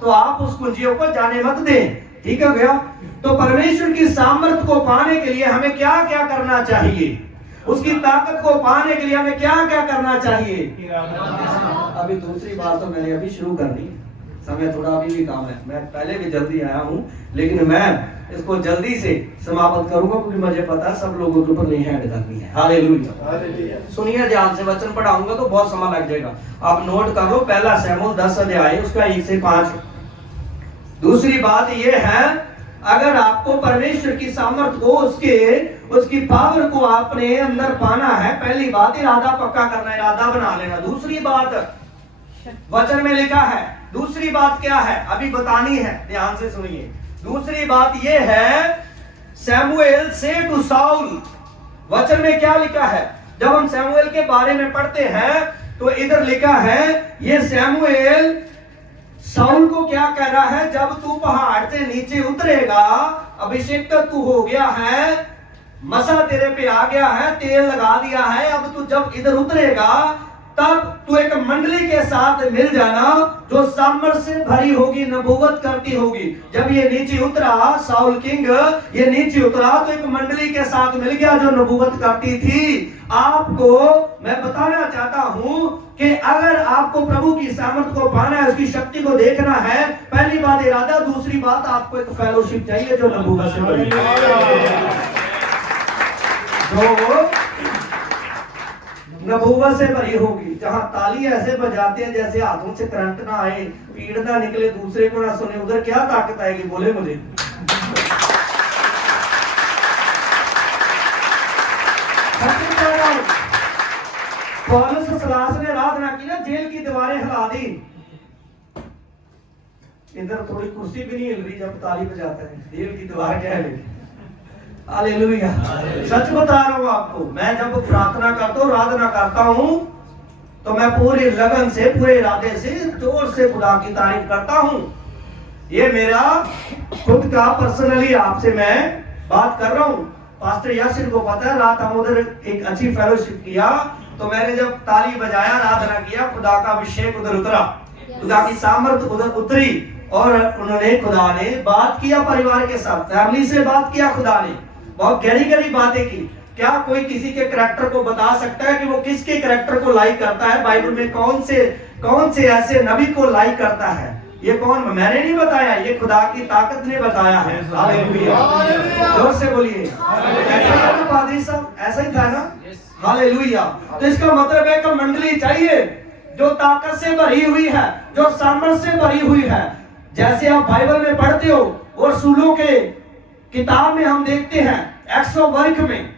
तो आप उस कुंजियों को जाने मत दे। ठीक है भैया? तो परमेश्वर की सामर्थ को पाने के लिए हमें क्या क्या करना चाहिए? उसकी ताकत को पाने के लिए हमें क्या क्या करना चाहिए? अभी दूसरी बात तो मैंने अभी शुरू करनी है, समय थोड़ा अभी भी काम है। मैं पहले भी जल्दी आया हूं, लेकिन मैं इसको जल्दी से समाप्त करूंगा, क्योंकि मुझे पता है सब लोगों के ऊपर नहीं हैंड करनी है। हालेलुया। सुनिए ध्यान से, वचन पढ़ाऊंगा तो बहुत समय लग जाएगा, आप नोट कर लो। पहला शमूएल 10 अध्याय उसका 1 से 5। दूसरी बात यह है, अगर आपको परमेश्वर की सामर्थ को, उसकी पावर को आपने अंदर पाना है, पहली बात इरादा पक्का करना, इरादा बना लेना। दूसरी बात वचन में लिखा है। दूसरी बात क्या है? अभी बतानी है, ध्यान से सुनिए। दूसरी बात यह है, शमूएल से टू साउल। वचन में क्या लिखा है? जब हम शमूएल के बारे में पढ़ते हैं तो इधर लिखा है, ये शमूएल साउल को क्या कह रहा है, जब तू पहाड़ से नीचे उतरेगा, अभिषेक तो तू हो गया है, मसा तेरे पे आ गया है, तेल लगा दिया है, अब तू जब इधर उतरेगा तब तू एक मंडली के साथ मिल जाना जो सामर्थ से भरी होगी, नबूवत करती होगी। जब ये नीचे उतरा, साउल किंग ये नीचे उतरा तो एक मंडली के साथ मिल गया जो नबूवत करती थी। आपको मैं बताना चाहता हूं कि अगर आपको प्रभु की सामर्थ को पाना है, उसकी शक्ति को देखना है, पहली बात इरादा, दूसरी बात आपको एक फेलोशिप चाहिए जो नबूवत से भरी जो नबूवत से भरी होगी, जहां ताली ऐसे बजाते हैं जैसे हाथों से करंट ना आए, पीड़ ना निकले, दूसरे को ना सुने, उधर क्या ताकत आएगी, बोले मुझे। पौलुस सलास ने आराधना की ना, जेल की दीवारें हिला दी। इधर थोड़ी कुर्सी भी नहीं हिल रही जब ताली बजाता है, जेल की दीवार क्या है। हालेलुया। सच बता रहा हूं आपको, मैं जब प्रार्थना करता हूं, आराधना करता हूं, तो मैं पूरी लगन से, पूरे इरादे से, जोर से खुदा की तारीफ करता हूं। ये मेरा खुद का पर्सनली आपसे मैं बात कर रहा हूं। पास्टर यासिर को पता है, रात हम उधर एक अच्छी फेलोशिप किया, तो मैंने जब ताली बजाया, आराधना किया, खुदा का अभिषेक उधर उतरा, खुदा की सामर्थ उधर उतरी, और उन्होंने, खुदा ने बात किया परिवार के साथ, फैमिली से बात किया, खुदा ने बहुत गहरी गहरी बातें की। क्या कोई किसी के करैक्टर को बता सकता है कि वो किसके करैक्टर को लाइक करता है? बाइबल में कौन से ऐसे नबी को लाइक करता है? ये कौन, मैंने नहीं बताया, ये खुदा की ताकत ने बताया है। हालेलुया, जोर से बोलिए। ऐसा ही था पादरी साहब, ऐसा ही था ना। हालेलुया। तो इसका मतलब है कि मंडली चाहिए जो ताकत से भरी हुई है, जो सामर्थ से भरी हुई है। जैसे आप बाइबल में पढ़ते हो, और रसूलों के किताब में हम देखते हैं, एक्ट्स ऑफ वर्क में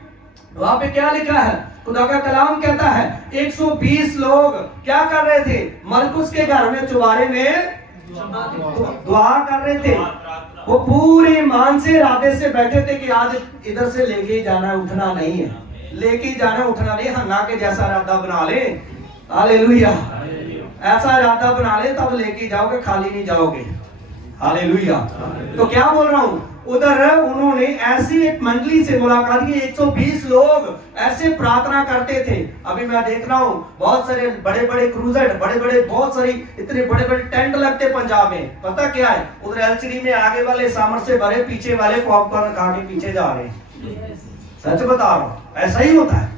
वहां पे क्या लिखा है, खुदा का कलाम कहता है 120 लोग क्या कर रहे थे, मरकुस के घर में चुबारे में दुआ कर रहे थे। वो पूरे मान से इरादे से बैठे थे कि आज इधर से लेके ही जाना, उठना नहीं है, लेके ही जाना, उठना नहीं। हन्ना के जैसा इरादा बना ले, हालेलुया, ऐसा इरादा बना ले, तब लेके जाओगे, खाली नहीं जाओगे। हालेलुया। तो क्या बोल रहा हूं, उधर उन्होंने ऐसी एक मंडली से मुलाकात की, 120 लोग ऐसे प्रार्थना करते थे। अभी मैं देख रहा हूं बहुत सारे बड़े बड़े क्रूजर, बड़े बड़े, बहुत सारी इतने बड़े बड़े टेंट लगते पंजाब में। पता क्या है, उधर एलसीडी में आगे वाले सामर्थ से भरे, पीछे वाले पॉपकॉर्न खा के पीछे जा रहे हैं। सच बता रहा हूं, ऐसा ही होता है।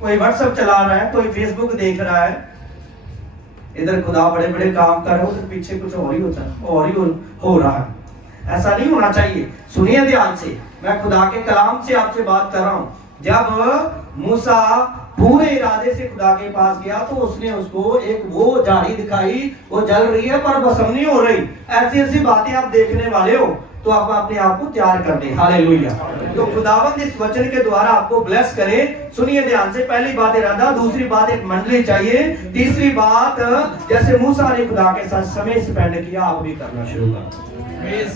कोई व्हाट्सएप चला रहा है, कोई फेसबुक देख रहा है, इधर खुदा बड़े बड़े काम कर रहे हो, उधर पीछे कुछ और ही होता है, और ही हो रहा है। ऐसा नहीं होना चाहिए। सुनिए ध्यान से, मैं खुदा के कलाम से आपसे बात कर रहा हूं। जब मूसा पूरे इरादे से खुदा के पास गया, तो उसने उसको एक वो झाड़ी दिखाई, वो जल रही है पर भस्म नहीं हो रही। ऐसी ऐसी बातें आप देखने वाले हो, तो आप अपने आप को तैयार कर दें। हालेलुया। तो खुदावंद इस वचन के द्वारा आपको ब्लेस करे। सुनिए ध्यान से, पहली बात इरादा, दूसरी बात एक मंडली चाहिए, तीसरी बात जैसे मूसा ने खुदा के साथ समय स्पेंड किया, आप भी करना शुरू कर।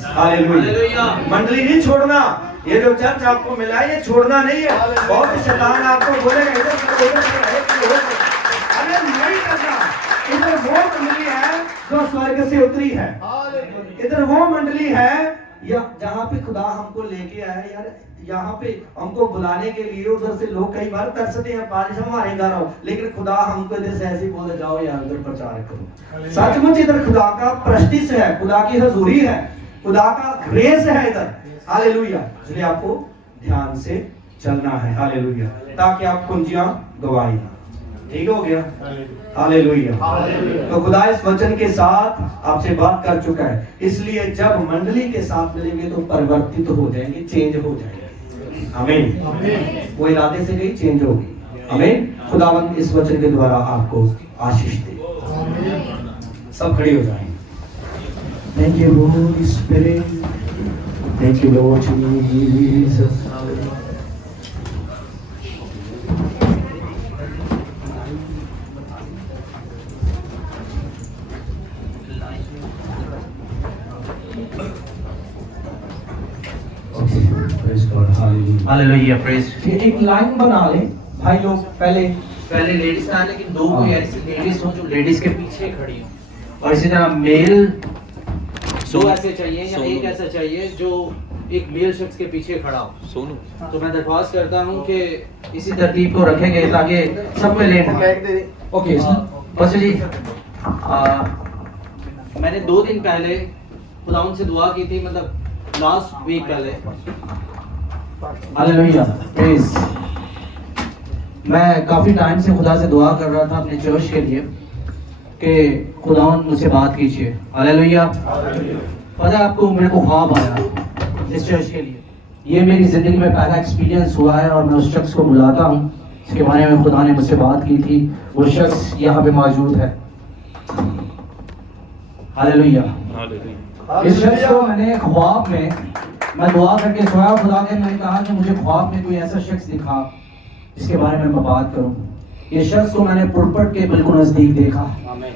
हालेलुया। मंडली नहीं छोड़ना, ये जो चर्च आपको मिला है, ये छोड़ना नहीं है। बहुत शैतान आपको बोलेगा इधर से अरे नहीं करना। इधर वो मंडली है जो स्वर्ग से उतरी है, इधर वो मंडली है या जहाँ पे खुदा हमको लेके आया। यार यहाँ पे हमको बुलाने के लिए उधर से लोग कई बार तरसते हैं, बारिश हमारे घर आओ, लेकिन खुदा हमको इधर से ऐसे बोले जाओ यार उधर प्रचार करो। सचमुच इधर खुदा का प्रस्टिस है, खुदा की हजूरी है, खुदा का ग्रेस है इधर। हालेलुया। इसलिए आपको ध्यान से चलना है। हालेलुया। ताकि आप कुंजियां गवाई। ठीक हो गया। हालेलुया। तो खुदा इस वचन के साथ आपसे बात कर चुका है, इसलिए जब मंडली के साथ मिलेंगे तो परिवर्तित हो जाएंगे, चेंज हो जाएंगे। आमीन। वो इरादे से नहीं, चेंज होगी। आमीन। खुदावंद इस वचन के द्वारा आपको आशीष दे। सब खड़े हो जाएंगे। Thank you Holy Spirit. Thank you Lord Jesus. Hallelujah, praise. एक लाइन बना ले भाई लोग, पहले लेडीज ना, लेकिन दो कोई ऐसी लेडीज हो जो लेडीज के पीछे खड़ी हो। और इसी तरह मेल दो सोनू। ऐसे चाहिए या एक ऐसा चाहिए जो एक मेल शख्स के पीछे खड़ा हो। सोनू तो मैं दरख्वास्त करता हूँ कि इसी तरतीब को रखेंगे ताकि सब में लेट ओके बस जी मैंने 2 दिन पहले खुदा उनसे दुआ की थी, मतलब लास्ट वीक पहले। Hallelujah praise. मैं काफी टाइम से खुदा से दुआ कर रहा था अपने चर्च के लिए कि खुदावन मुझसे बात कीजिए। हालेलुया। पता है आपको, मेरे को ख्वाब आया इस चर्च के लिए। ये मेरी जिंदगी में पहला एक्सपीरियंस हुआ है और मैं उस शख्स को बुलाता हूँ इसके बारे में खुदा ने मुझसे बात की थी। वो शख्स यहाँ पे मौजूद है। हालेलुया। इस शख्स को मैंने ख्वाब में, मैं दुआ करके सोया, खुदा ने मैंने कहा कि मुझे ख्वाब में कोई ऐसा शख्स दिखा जिसके बारे में मैं बात करूं। ये शख्स को मैंने पुरपट के बिल्कुल नजदीक देखा,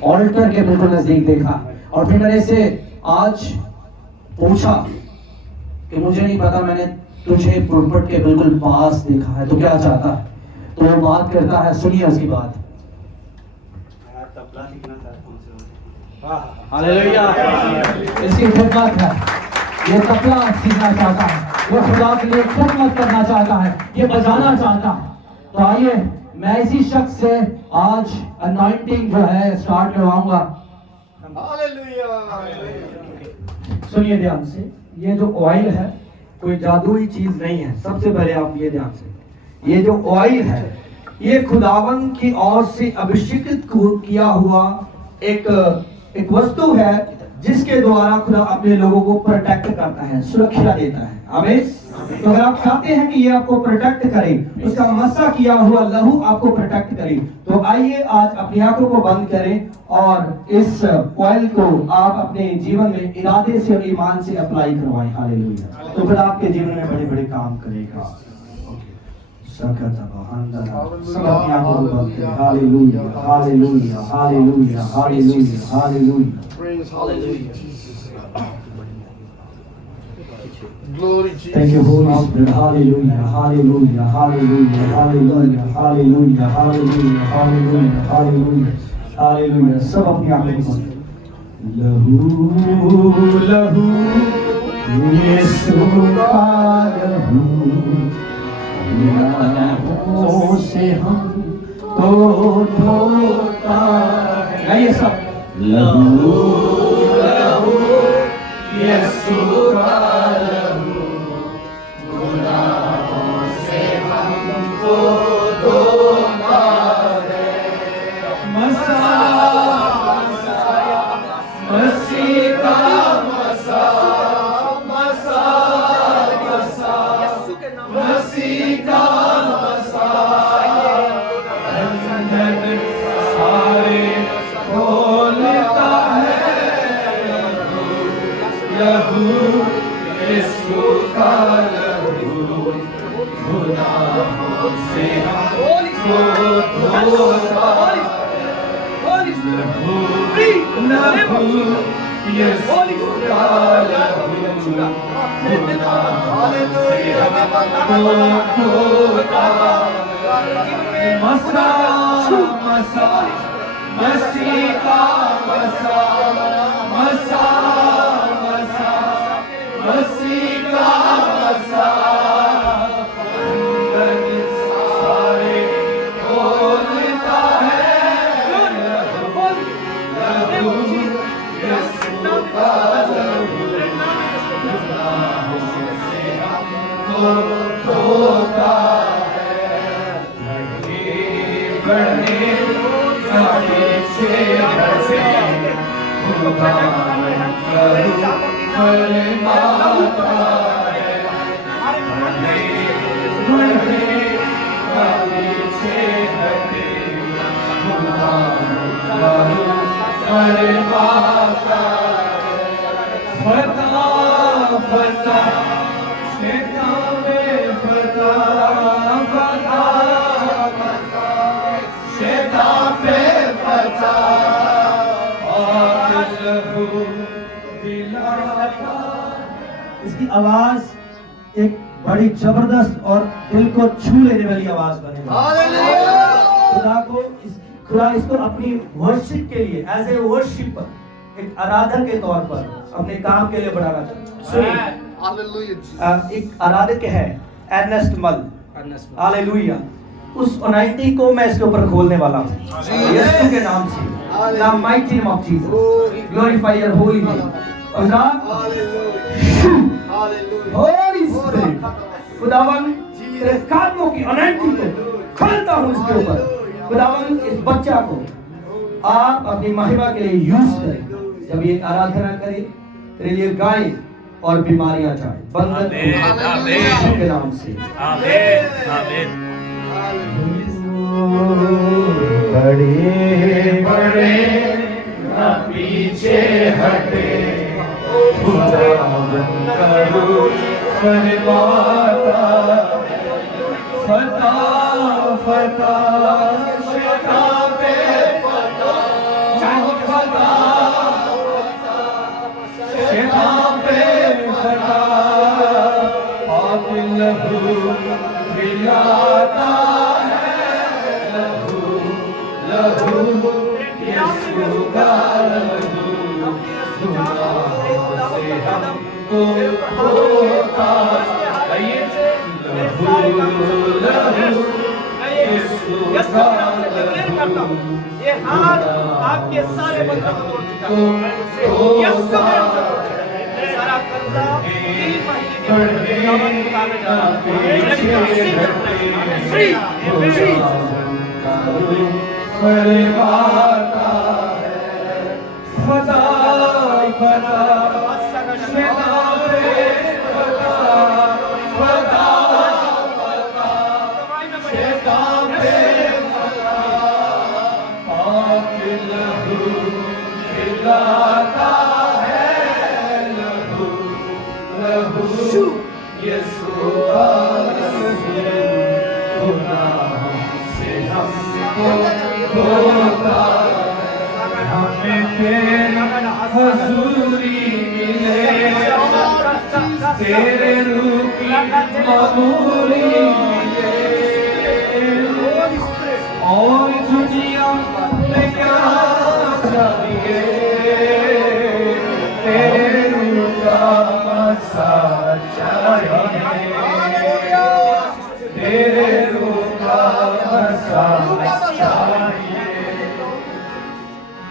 ऑल्टर के बिल्कुल नजदीक देखा, और फिर मैंने इसे आज पूछा कि मुझे नहीं पता, मैंने तुझे पुरपट के बिल्कुल पास देखा है, तो क्या चाहता है? तो वो बात करता है, सुनिए उसकी बात। हालेलुया। इसकी खिदमत है, ये तबला सीखना चाहता है, वो खुदा के लिए खिदमत करना चाहता है, ये बजाना चाहता है। तो आइए मैं इसी शख्स से आज अनॉइंटिंग जो है स्टार्ट करवाऊंगा। सुनिए ध्यान से, ये जो ऑयल है कोई जादुई चीज नहीं है। सबसे पहले आप ये ध्यान से, ये जो ऑयल है ये खुदावन की ओर से अभिषेकित किया हुआ एक वस्तु है जिसके द्वारा खुदा अपने लोगों को प्रोटेक्ट करता है, सुरक्षा देता है। आमीन। तो अगर आप चाहते हैं कि ये आपको प्रोटेक्ट करे, उसका मसा किया हुआ लहू आपको प्रोटेक्ट करे, तो आइए आज अपनी आंखों को बंद करें और इस ऑयल को आप अपने जीवन में इरादे से और ईमान से अप्लाई करवाएं। हालेलुया। तो फिर आपके जीवन में बड़े बड़े काम करेगा। सब अपनी आंखों को बंद करें। Hallelujah, hallelujah, hallelujah, hallelujah, hallelujah. Glory Jesus. Thank you, Holy Spirit. Hallelujah, hallelujah, hallelujah, hallelujah, hallelujah, hallelujah, hallelujah, hallelujah, hallelujah. सब अपनी आंखों को बंद करें। लहू लहू यीशु का लहू, लहू से हमको धोता है। ये सब लहू लहू यीशु का इसकी आवाज एक बड़ी जबरदस्त और दिल को छू लेने वाली आवाज बनेगी। खुदा इसको अपनी वर्शिप के लिए एज ए वर्शिपर एक आराधक के तौर पर अपने काम के लिए बढ़ाना चाहता हूं। सुनिए, एक आराधक है एर्नेस्ट मल, हालेलुया। उस अनाइंटिंग को मैं इसके ऊपर खोलने वाला हूँ यीशु के नाम से। The mighty name of Jesus, glorify your holy name. और होली स्पिरिट, खुदावन तेरे कदमों की अनाइंटिंग को खोलता हूँ इसके ऊपर। खुदावन इस बच्चा को आप अपनी महिमा के लिए यूज करें। जब ये आराधना करे तेरे लिए गाए और बीमारियां जाए, बंधन यीशु के नाम से। आमीन आमीन। बड़े बड़े ना पीछे हटे, खुदावन करो फरमाता, फता फता फता पे फता, चाहो फता फता पे फता, आप लहू खिलाता है, लहू लहू यीशु का लहू, गुनाहों से हमको धोता है, लहू लहू यीशु का लहू। ये हाथ आपके सारे बंधन को तोड़ चुका है। यीशु ने हमसे तोड़ चुका है। सारा कर्जा 3 महीने के अंदर खुदावन चुकाना चाहता है। फ्री फ्री फरमाता है, फता फता फता फता शैतान पे फता, आप लहू खिलाता है, लहू लहू यीशु का लहू, गुनाहों से हमको धोता है, हमें तेरी हजूरी मिले, तेरे रूप की मामूली मिले, और दुनिया में क्या चाहिए, तेरे रूप का मसा चाहिए, तेरे रूप का मसा चाहिए।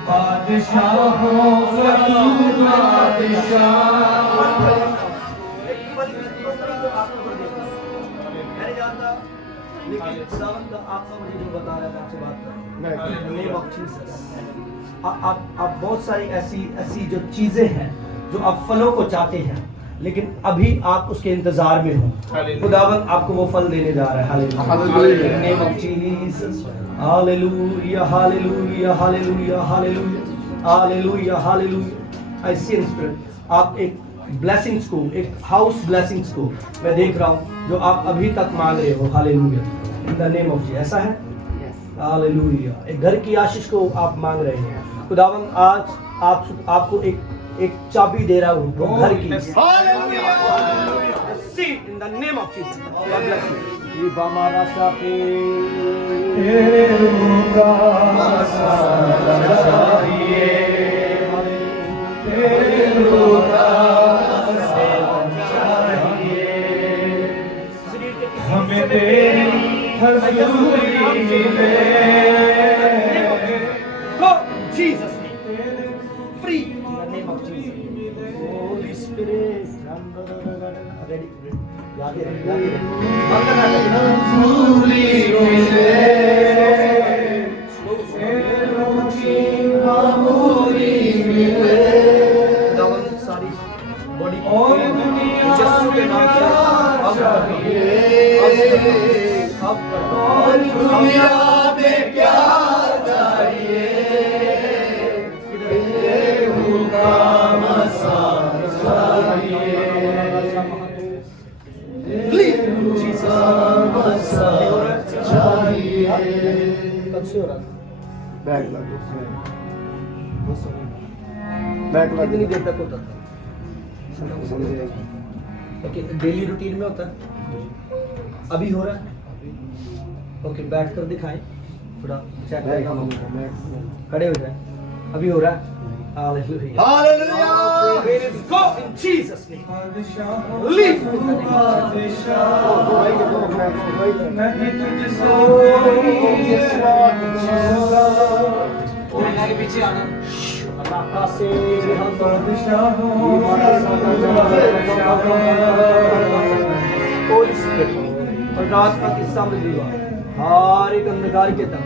बादशाहों का तू बादशाह, लेकिन खुदावन का आपका मुझे जो बता रहा था आपसे बात कर नेम ऑफ जीसस। आप बहुत सारी ऐसी जो चीजें हैं जो आप फलों को चाहते हैं, लेकिन अभी आप उसके इंतजार में हो। खुदावन आपको वो फल देने जा रहा है। Hallelujah, name of Jesus, hallelujah hallelujah hallelujah hallelujah hallelujah hallelujah. I see in spirit आप एक ब्लेसिंग्स को, एक हाउस ब्लेसिंग्स को मैं देख रहा हूँ जो आप अभी तक मांग रहे हो। Hallelujah, in the name of Jesus. ऐसा है? हालेलुया। एक घर की आशीष को आप मांग रहे हैं। खुदावन आज आपको एक चाबी दे रहा हूँ वो घर की। इन the name of Jesus. God bless you. ये बामारा साके तेरे रूप का मसा चाहिए, तेरे रूप का मसा चाहिए, हमें तेरी हजूरी मिले, Jesus name. Free in the name of Jesus. Holy Spirit. Ready? याद है? हजूरी मिले, तेरी मामूली मिले, सारी बॉडी और दुनिया के नाम से और दुनिया में क्या चाहिए, तेरे का मसा चाहिए, का मसा चाहिए। कब से हो रहा था? बैक लग कितनी देर तक होता था? ओके, डेली रूटीन में होता है? अभी हो रहा है? ओके, बैठ कर दिखाएं, थोड़ा चेक करें, खड़े हो जाए। अभी हो रहा है? Hallelujah. Hallelujah. Go in Jesus' name. Leave in the name of परमात्मा की समृद्धि हर एक अंधकार के तक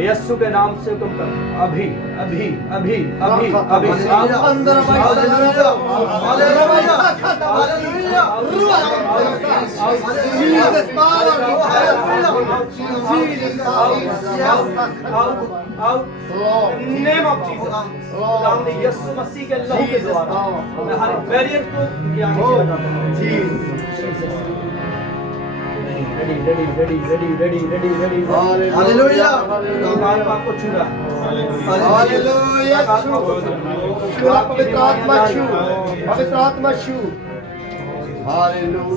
यीशु के नाम से तुम कर अभी अभी अभी अभी अभी अंदर नेम ऑफ जीसस हमने यीशु मसीह के लहू के द्वारा मैं हर बैरियर को ज्ञान से हटाता हूं ready. Hallelujah. आत्मा को छू रहा है Hallelujah. पवित्र आत्मा छू, पवित्र आत्मा छू. Hallelujah.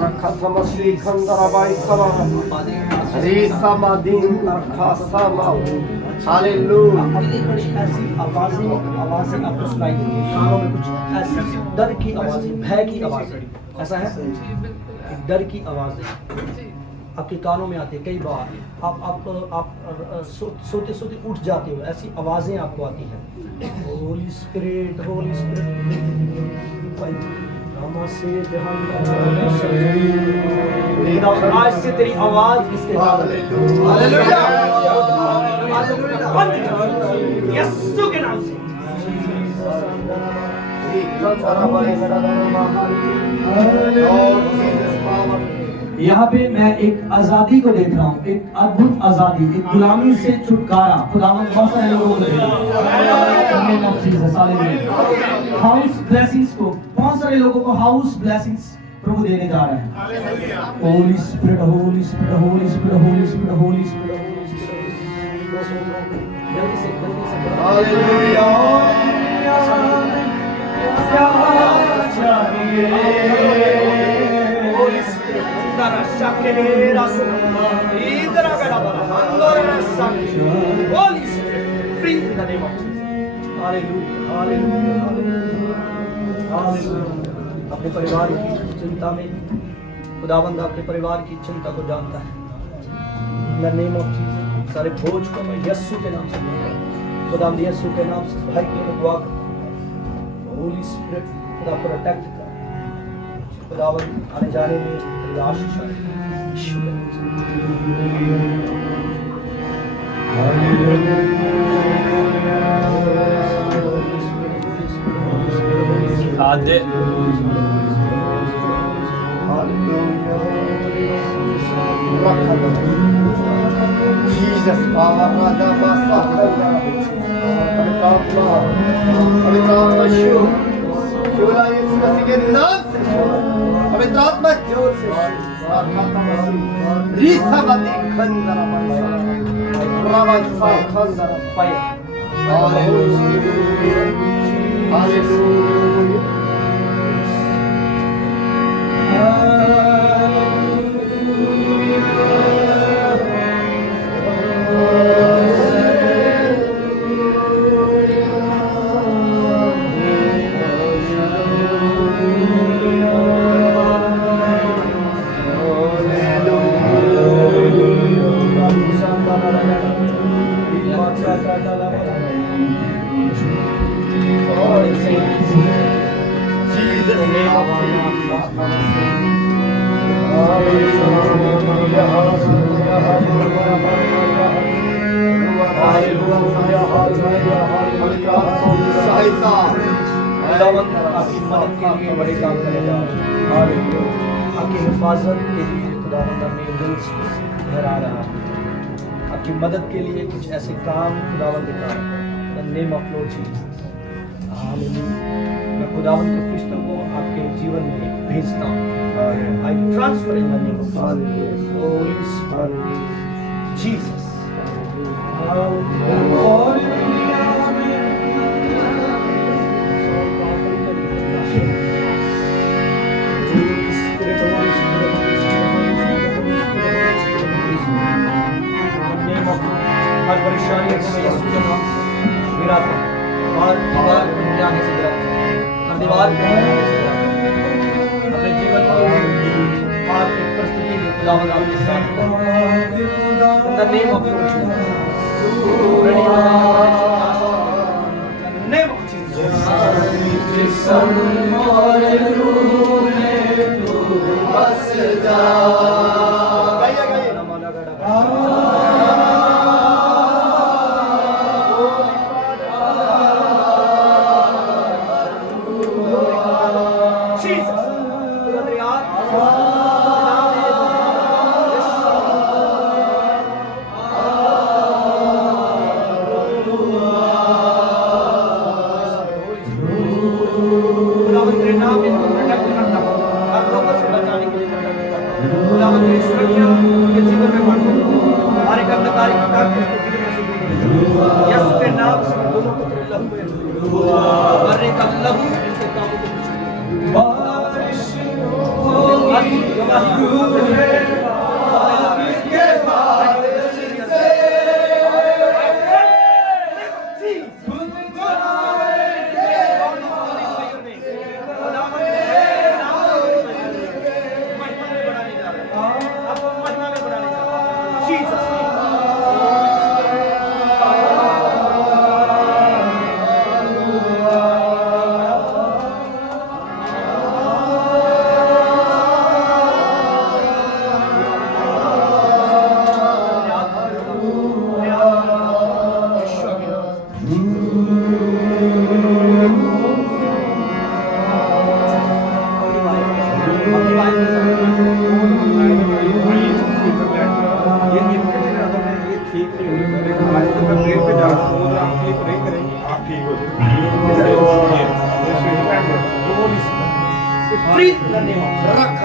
Rakhatamasi khandarabai sabah. Risamadin tarkhasama. Hallelujah. अपनी थोड़ी ऐसी आवाजें आपको सुनाई देंगी कानों में कुछ ऐसी डर की आवाजें भय की आवाजें ऐसा है एक डर की आवाजें आपके कानों में आती है कई बार आप सोते सोते उठ जाते हो ऐसी आवाजें आपको आती हैं होली स्पिरिट आज से तेरी आवाज इसके यीशु के नाम से यहाँ पे मैं एक आजादी को देख रहा हूँ, एक अद्भुत आजादी, एक गुलामी से छुटकारा खुदावंद बहुत सारे लोगों को दे रहा है। हाउस ब्लेसिंग्स को बहुत सारे लोगों को हाउस ब्लेसिंग्स प्रभु देने जा रहे हैं। Holi spirit Holi spirit Holi spirit Holi spirit Holi spirit अपने परिवार की चिंता में खुदावंद आपके परिवार की चिंता को जानता है। In the name of Jesus, सारे बोझ को मैं यीशु के नाम से खुदावंद यीशु के नाम से भाई की दुआ होली स्पिरिट खुदा प्रोटेक्ट कर खुदावंद आने जाने में आशीष यीशु के नाम से Jesus, पवित्र आत्मा शू, शिवला यीशु मसीह के नाम से पवित्र आत्मा जोर से रीसाबादी खंडरा रावासा खंडरा फायर हालेलुया हालेलुया आपकी मदद के लिए बड़े काम करेगा आपकी हिफाजत के लिए खुदावंद में दिल लहरा रहा है आपकी मदद के लिए कुछ ऐसे काम खुदावंद दिखा रहा है the name of Lord Jesus मैं खुदावंद के फरिश्तों को आपके जीवन में भेजता हूँ I transfer in the name of Holy Spirit Jesus अपने जीवन को आपकी प्रस्तुति में खुदावंद आपके साथ in the name of Lord Jesus. Ready to name of Jesus. Jesus.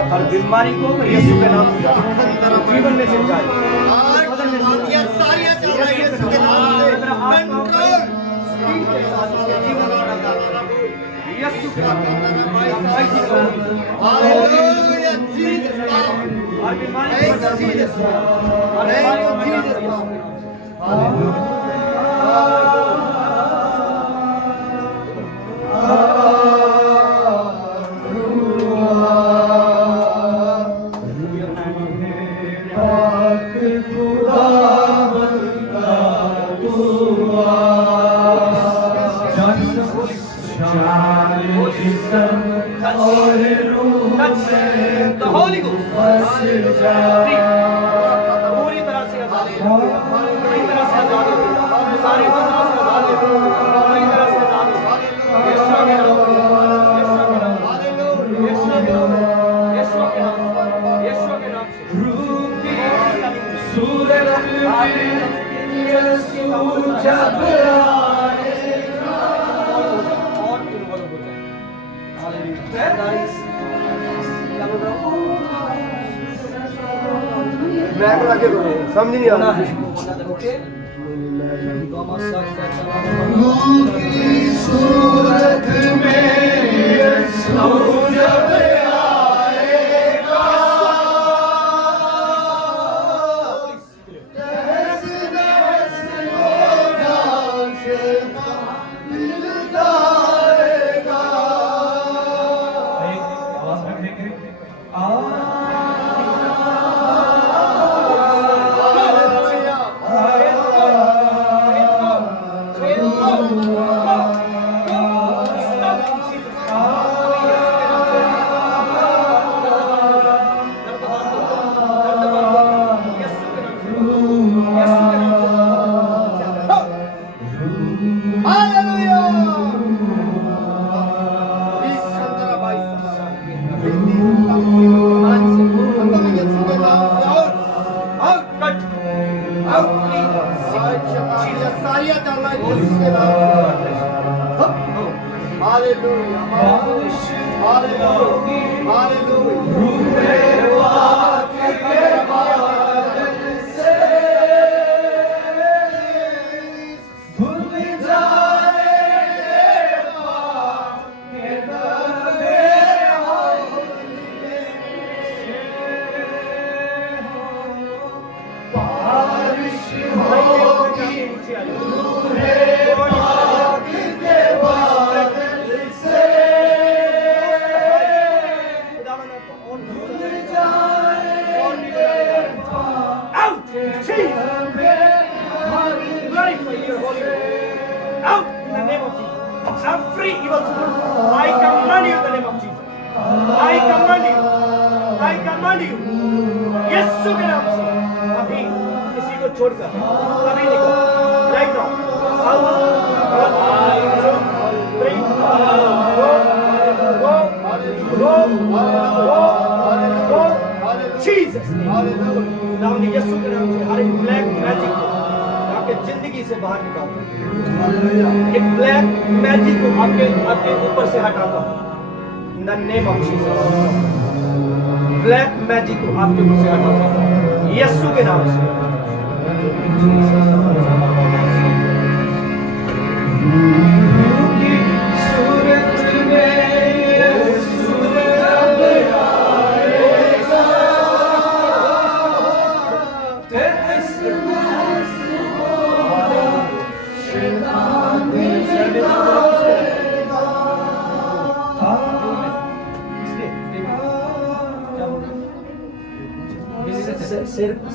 हर बीमारी को यीशु के नाम से जीवन में से जाए बदन में से सारी चल रही है यीशु के नाम से कंट्रोल स्पीड के साथ उसके जीवन में लगा यीशु के नाम हालेलुया जीसस हर बीमारी को जीसस हर बीमारी को जीसस The Holy Ghost पूरी तरह से आजाद पूरी तरह से आजाद सारी बंधनों से आजाद पूरी तरह से आजाद यीशु के नाम यीशु के नाम यीशु के नाम यीशु के नाम सूरज यीशु जब आएगा और निर्बल हो जाए हालेलुया मैं आगे समझ नहीं आ रहा है सूरत में यीशु जब आएगा devils, I command you in the name of Jesus. I command you. I command you. यीशु के नाम से अभी किसी को छोड़कर अभी निकल. Right now. Out. 1, 2, 3. Go. Jesus name. नाम यीशु के नाम से हर एक ब्लैक मैजिक को आपके जिंदगी से बाहर निकालता हूं. एक ब्लैक मैजिक को आपके ऊपर से हटाता हूं. In the name of Jesus. Black magic को आपके ऊपर से हटाता हूं. यीशु के नाम से.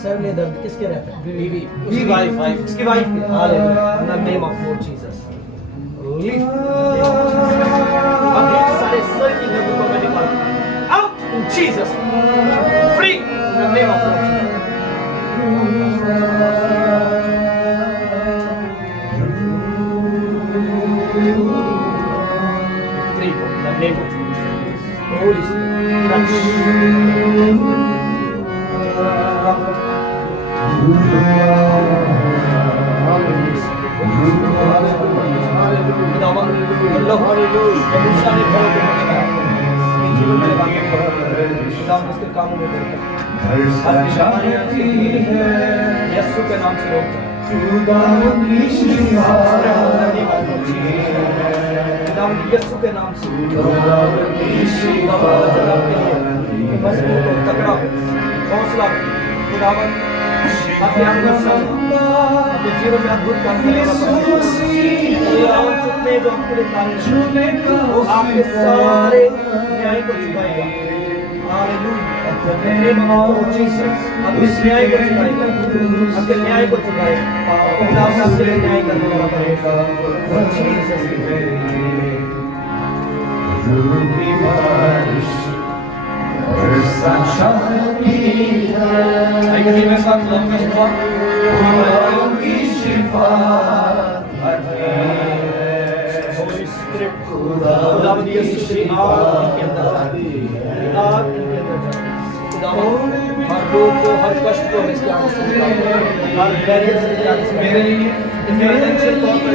सर में दर्द किसके रहता है? बीवी. उसकी वाइफ. इसकी wife. Hallelujah. In the name of Lord Jesus. Leave. अभी सारे सर की दर्द को मैं निकालता हूं. Out in Jesus. Free in the name of Lord Jesus. Free in the name of Jesus. Holy Spirit. Touch. यीशु के नाम से रोक यीशु के नाम से तगड़ा हौसला खुदावन आपके आपके जीवन में अद्भुत काम करेगा. जितने जो आपके लिए कार्य वो आपके सारे न्याय को चुकाएगा. हालेलुया. आपके न्याय को चुकाएगा. आपके न्याय को चुकाएगा. खुदावन आपके लिए न्याय करने वाला बनेगा. मेरे साथ की शिफा खुदावंद यीशु की आग के अंदर हर रोग को, हर कष्ट को इसके आगे से निकालो. हर बैरियर से निकालो. मेरे लिए फाइनेंशियल तौर पर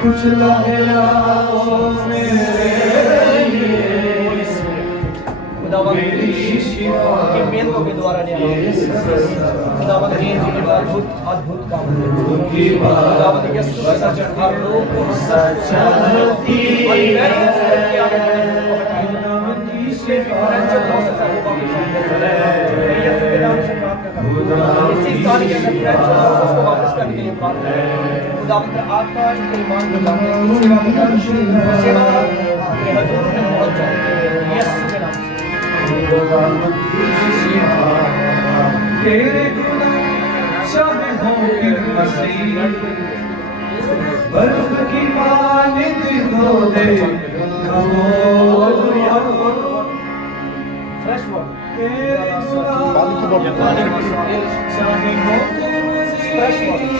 कुछ लहरा मेहनतों के द्वारा अद्भुत काम तेरे गुना चाहे हो कि मसीह बर्फ की मानित हो दे फ्रेश वाटर तेरे गुना चाहे हो कि फ्रेश वाटर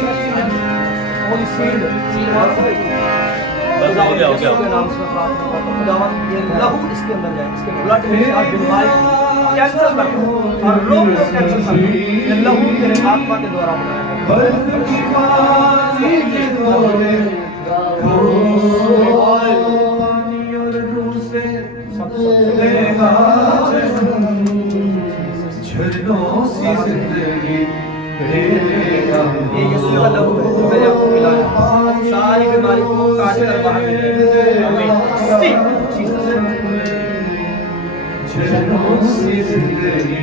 होली सीड नाम से प्रार्थना करता हूं. खुदावन ये लहू इसके अंदर जाए. इसके ब्लड में आप बीमारी कैंसर का और रोग को कैंसर का ये लहू तेरे आत्मा के द्वारा बनाया गया. बर्फ की मानित हो दे पानी और रूह से देगा झरनों से जिंदगी देगा. ये यीशु का लहू है जो मैंने आपको मिलाया. सारी बीमारी को काट कर बाहर निकाले. आमीन. झरनों से जिंदगी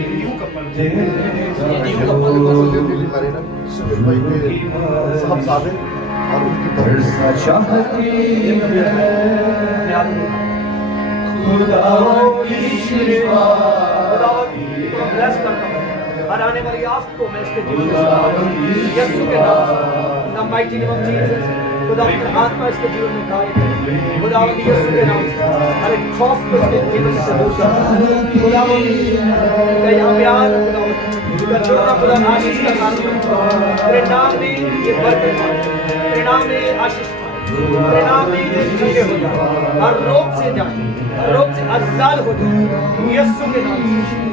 देगा. साहब साहब और उनकी बरसा चाहती है खुदा की शिफा ब्लेस करता हूँ हर आने वाली आफ को मैं इसके जीवन में यीशु के नाम the mighty name of Jesus खुदा अपनी आत्मा इसके जीवन में कार्य करे खुदावंद यीशु के नाम से हर एक खौफ को इसके जीवन से दूर कर खुदावंद का यहाँ प्यार खुदावंद का जुड़ना खुदा आशीष का काम तेरे नाम में ये बरकत तेरे नाम में ये आशीष तेरे नाम में ये चंगे हो जाए हर रोग से जाए हर रोग से आजाद हो जाए यीशु के नाम से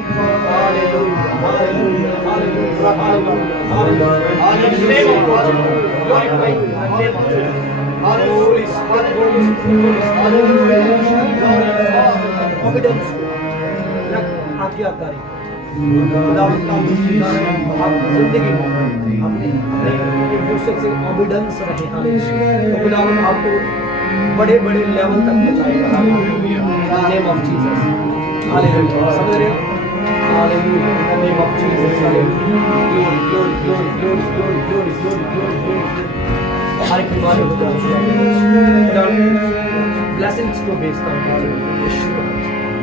hallelujah hallelujah hallelujah hallelujah hallelujah glorify you in the name of Jesus. Holy Spirit, Holy Spirit, confidence, आज्ञाकारी खुदावंद का आप जिंदगी में अपने फुर्सत से कॉन्फिडेंस रहे तो खुदावंद आपको बड़े बड़े लेवल तक पहुंचाएगा नेम ऑफ जीसस हालेलुया समझ रहे हो hallelujah in the name of Jesus hallelujah glory glory glory glory glory glory glory glory glory हर एक बीमारी को खुदा ब्लेसिंग्स को भेजता हूं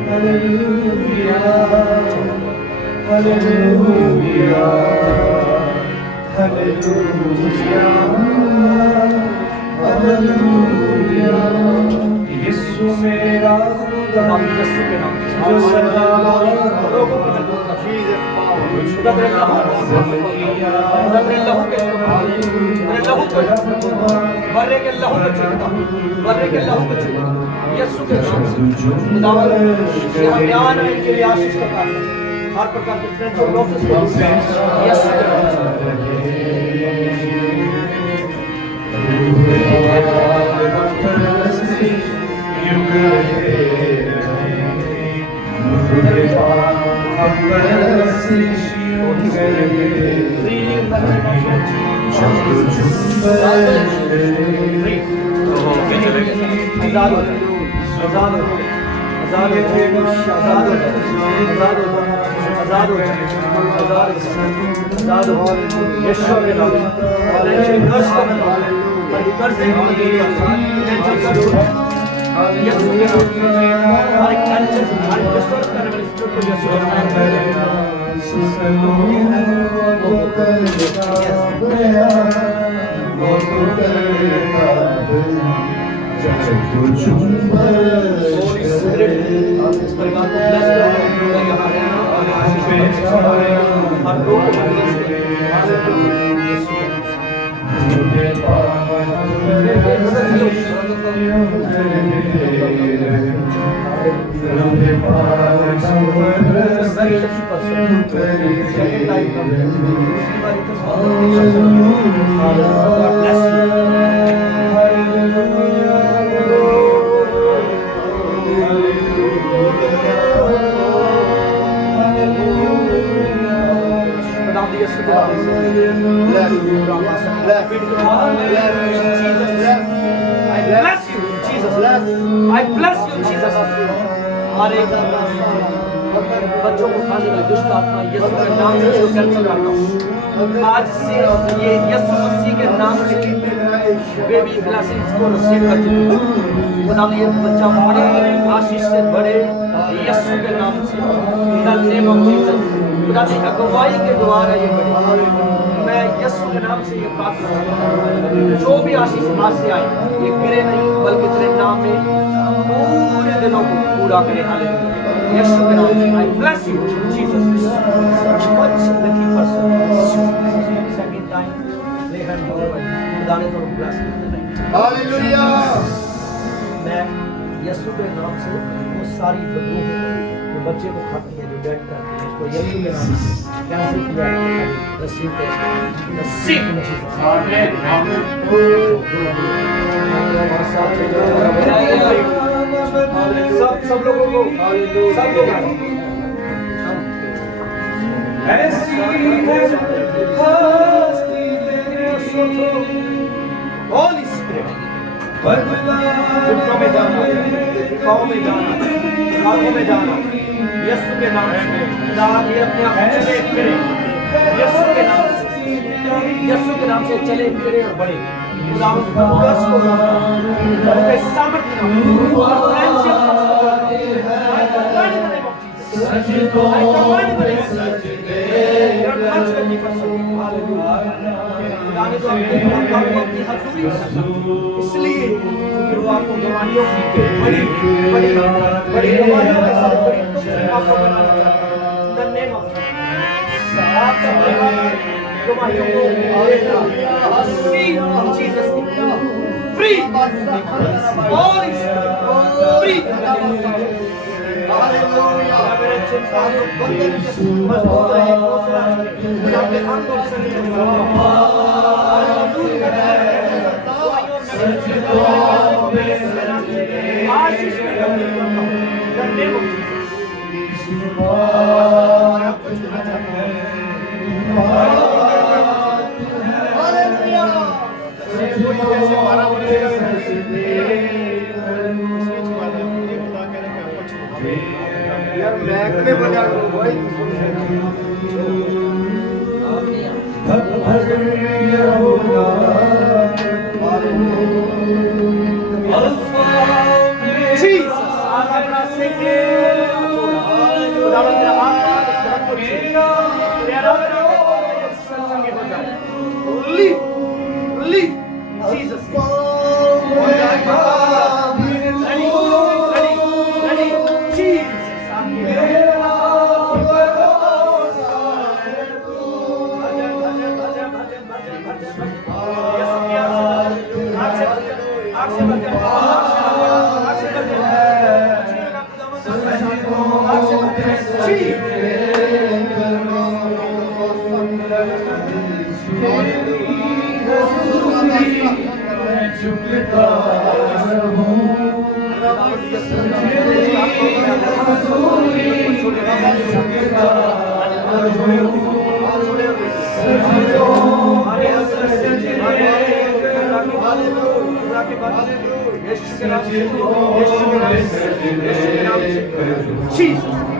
हालेलुया हालेलुया हालेलुया हालेलुया यीशु मेरा खुदा यीशु के नाम जो सदा खुदा तेरे लहू के लहू को बर्रे के लहू को छूटा बर्रे के लहू को छूटा यीशु के नाम से खुदावंद यहाँ बयान है इनके लिए आशीष का काम हर प्रकार के फ्रेंड्स और प्रोसेस को यीशु के नाम से आजाद हो जाए आजाद हो जाए आजाद हो जाए आजाद हो जाए आजाद हो जाए आजाद हो यीशु के नाम से टेंशन कर्ज करना कर्ज से टेंशन कर्ज यीशु के नाम से हर एक टेंशन हर एक डिस्टर्ब करने वाले स्पिरिट को यीशु के नाम Holy Spirit, इस परिवार को bless करो, यहाँ रहना और आशीष हर रोग को bless I bless you, Jesus. हर एक बच्चों को खाने वाली दुष्ट आत्मा यीशु के नाम से इसको कैंसिल करता हूँ। आज से ये यीशु मसीह के नाम से बेबी ब्लेसिंग्स को रिसीव कर चुके हैं। खुदा ये बच्चा बड़े आशीष से बड़े यीशु के नाम से इन द नेम ऑफ जीसस खुदा की अगुवाई के द्वारा ये बड़े मैं यीशु के नाम से ये प्रार्थना करता हूँ जो भी आशीष आज से आए ये गिरे नहीं बल्कि तेरे नाम में पूरे दिनों को पूरा करे हालेलुया यीशु के नाम से I bless you Jesus touch the key person second time lay hand over खुदा ने तो bless हालेलुया मैं यीशु के नाम से वो सारी बदबू जो बच्चे को खाती है जो डेड करती है उसको यीशु के नाम से कैंसिल किया रिसीव कर रिसीव इन जीसस आमेन आमेन सब लोगों को सब लोग Holy Spirit घुटनों में जाना पाँव में जाना आंखों में जाना यीशु के नाम से ये अपने आप चले फिरे यीशु के नाम से चले फिरे और बढ़े खुदावंद प्लस को उनके सामर्थ्य का फाइनेंशियल इसलिए वो आपको गवाहियों की बड़ी बड़ी बड़ी गवाहियों के साथ बड़ी तुम आपको बनाना चाहता है द नेम ऑफ आपका परिवार गवाहियों को सी Jesus free all free hallelujah मेरे चिंता जो बंधन के मजबूत रहे आपके अंदर से आशीष में यार बैक में बजा दो भाई Jesus आज अपना सीखे खुदावंद तेरा आत्मा इस तरह को तेरा संगे हो जाए लीव Jesus ready Jesus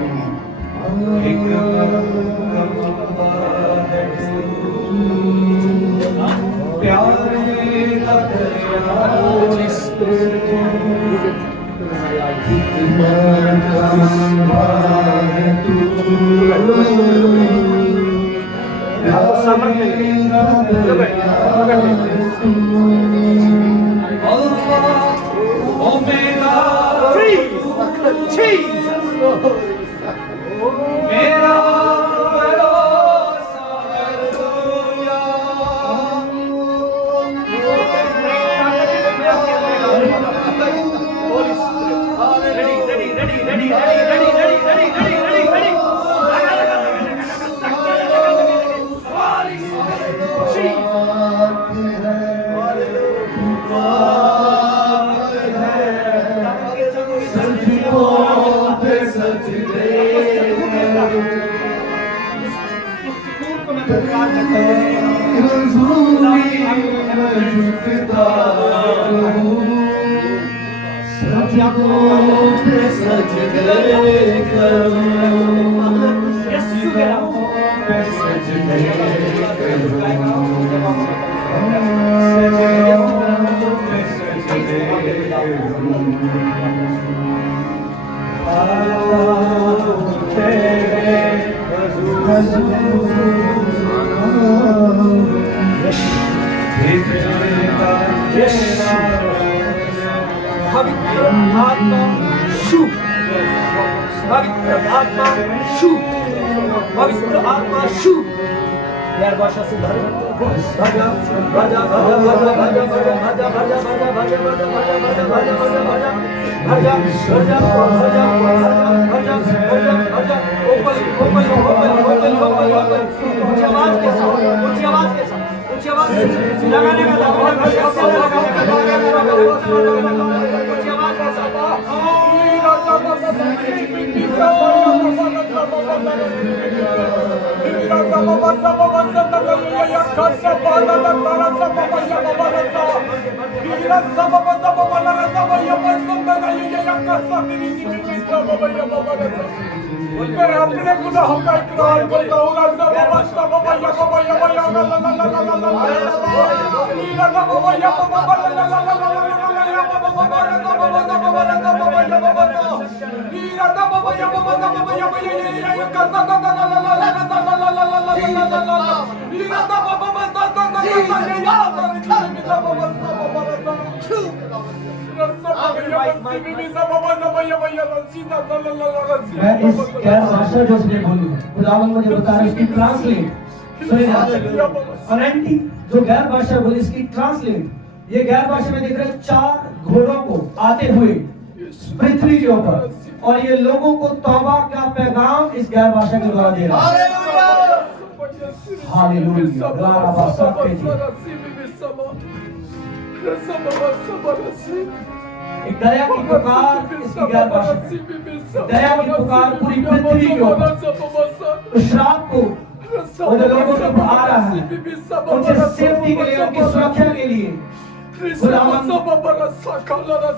अपने मैं इस गैर भाषा जो उसने बोली खुदावंद मुझे बता रहा है इसकी ट्रांसलेट सुनिए अनंती जो गैर भाषा बोली इसकी ट्रांसलेट ये गैर भाषा में देख रहे हैं 4 घोड़ों को आते हुए पृथ्वी के ऊपर और ये लोगों को तौबा का पैगाम इस गैर भाषा के द्वारा दे रहा है हालेलुया ग्लोरी बासक के एक दया की पुकार इसकी गैर भाषा दया की पुकार पूरी पृथ्वी के ऊपर उस श्राप को और जो लोगों के ऊपर आ रहा है उनसे सेफ्टी के लिए उनकी सुरक्षा के लिए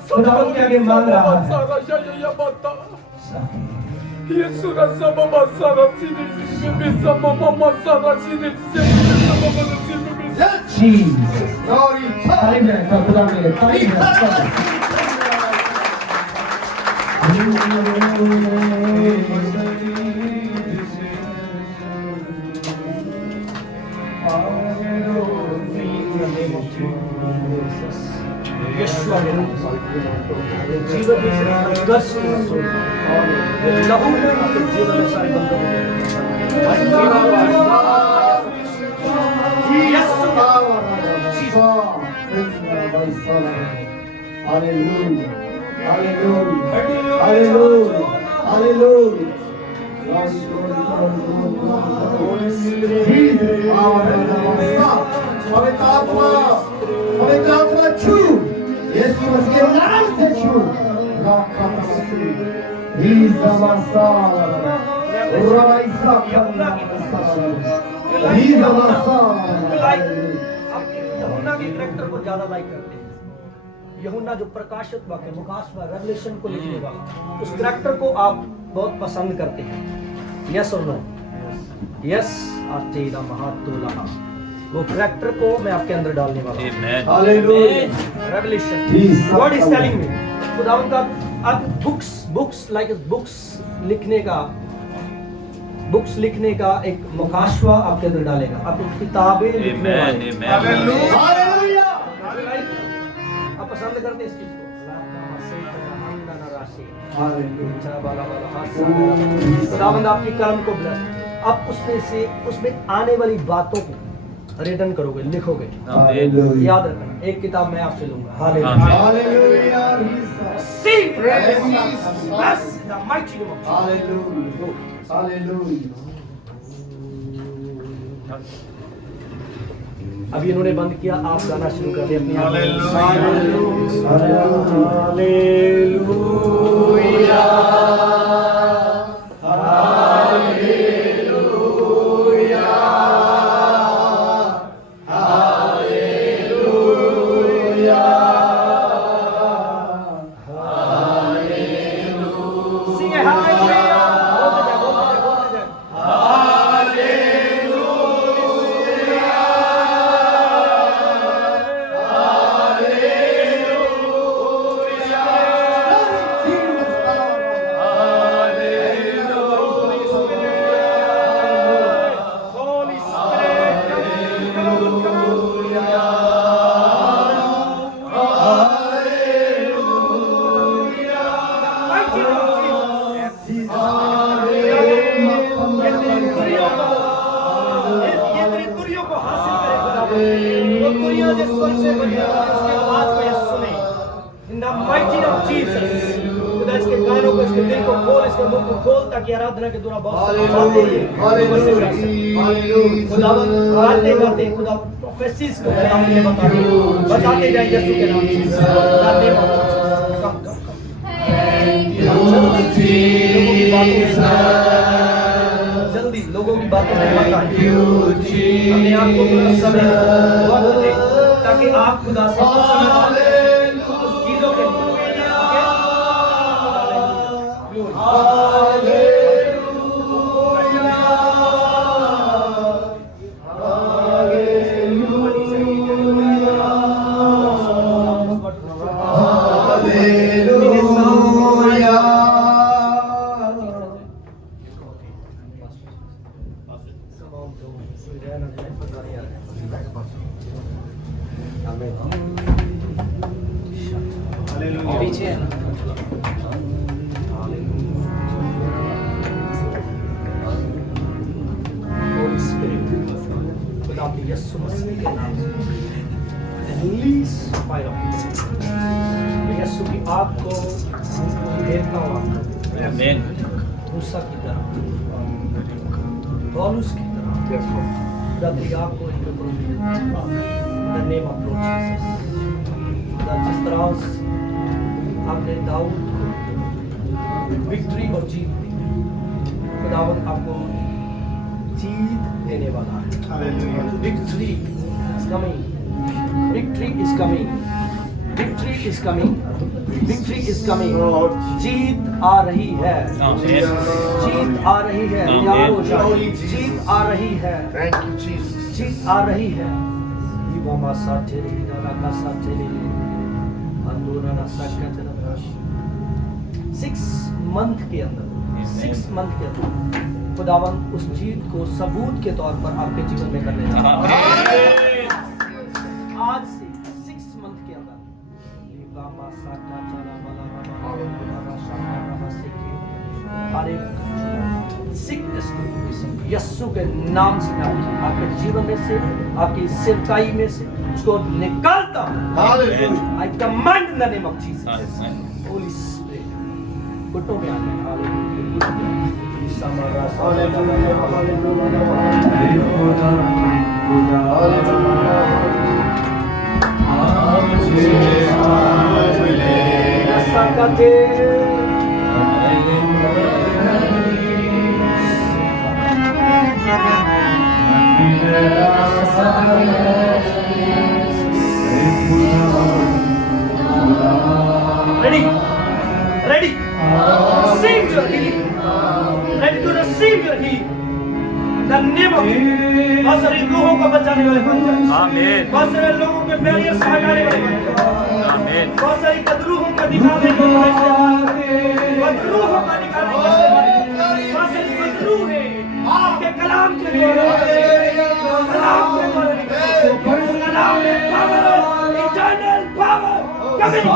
खुदावंद के आगे मांग रहा है तारीफ है खुदा के लिए तारीफ है जीवन में से कष्ट और लहू में आपके जीवन में सारे बंद पवित्र आत्मा छू यीशु मसीह के नाम से छू यूहन्ना के कैरेक्टर को ज्यादा लाइक करते हैं। यूहन्ना जो प्रकाशित वाक्य मुकाशवा रेवलेशन को लिखने वाला उस कैरेक्टर को आप बहुत पसंद करते हैं। यस और नो? यस आतेला महातुला वो कैरेक्टर को मैं आपके अंदर डालने वाला हूं। Hallelujah revelation God is telling me खुदावंद का आप बुक्स लाइक बुक्स लिखने का एक मुकाशवा आपके अंदर डालेगा। आप किताबें लिखने वाले हालेलुया आप पसंद करते हैं इस चीज को। खुदावंद आपके कलम को ब्लेस आप उसमें आने वाली बातों को रिटर्न करोगे लिखोगे याद रखना। एक किताब मैं आपसे लूंगा हालेलुया अभी इन्होंने बंद किया आप गाना शुरू कर दिया ताकि आराधना के द्वारा गाते खुदा प्रोफेसीज को बताते जाए यीशु के नाम से जल्दी लोगों की बातों में अपने आप को समय ताकि आप खुदा से चीजों के पीछे है ना Holy Spirit, खुदा के यीशु मसीह के नाम से release fire of God. यीशु की आग को देखता हुआ आमीन मूसा की तरह, पौलुस की तरह, खुदा की आग को इनके ऊपर भेजना। In the name of Lord Jesus. खुदा जिस तरह से आपने दाऊद को विक्ट्री और जीत दी, खुदावंद आपको जीत देने वाला है। Victory is coming, victory is coming, victory is coming, victory is coming. जीत आ रही है, जीत आ रही है, तैयार हो जाओ, जीत आ रही है, Thank you, Jesus. जीत आ रही है। मामा साथे ना साथे अंदोना ना साकत ना 6 मंथ के अंदर, 6 मंथ के अंदर खुदावंद उस जीत को सबूत के तौर पर आपके जीवन में करने जा रहा है। आज से 6 मंथ के अंदर हर एक सिकनेस यीशु के नाम से मैं आपके जीवन में से, आपकी सेवकाई में से उसको निकालता हूं। आई command in the name of Jesus. Holi spirit घुटनों में आ जाए। Hallelujah. Ready? Ready? Receive your healing. Ready to receive your healing. The name of Jesus. बहुत सारे लोगों को बचाने वाले बन जाए। आमीन बहुत सारे लोगों के बैरियर्स हटाने वाले बन जाए। आमीन बहुत सारी बदरूहों को निकालने के लिए, बदरूहों को निकालने के लिए, बहुत सारी बदरूह है आपके कलाम के द्वारा, कलाम के द्वारा निकालने, कलाम में power, eternal power coming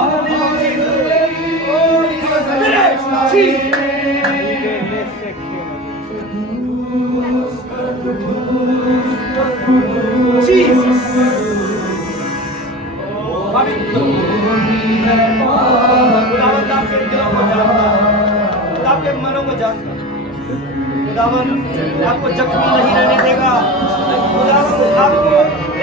in the name of Jesus. Jesus. पवित्र खुदावंद आपके दिलों को जानता है, आपके मनों को जानता है। खुदावंद आपको जख्मी नहीं रहने देगा। खुदावंद आपको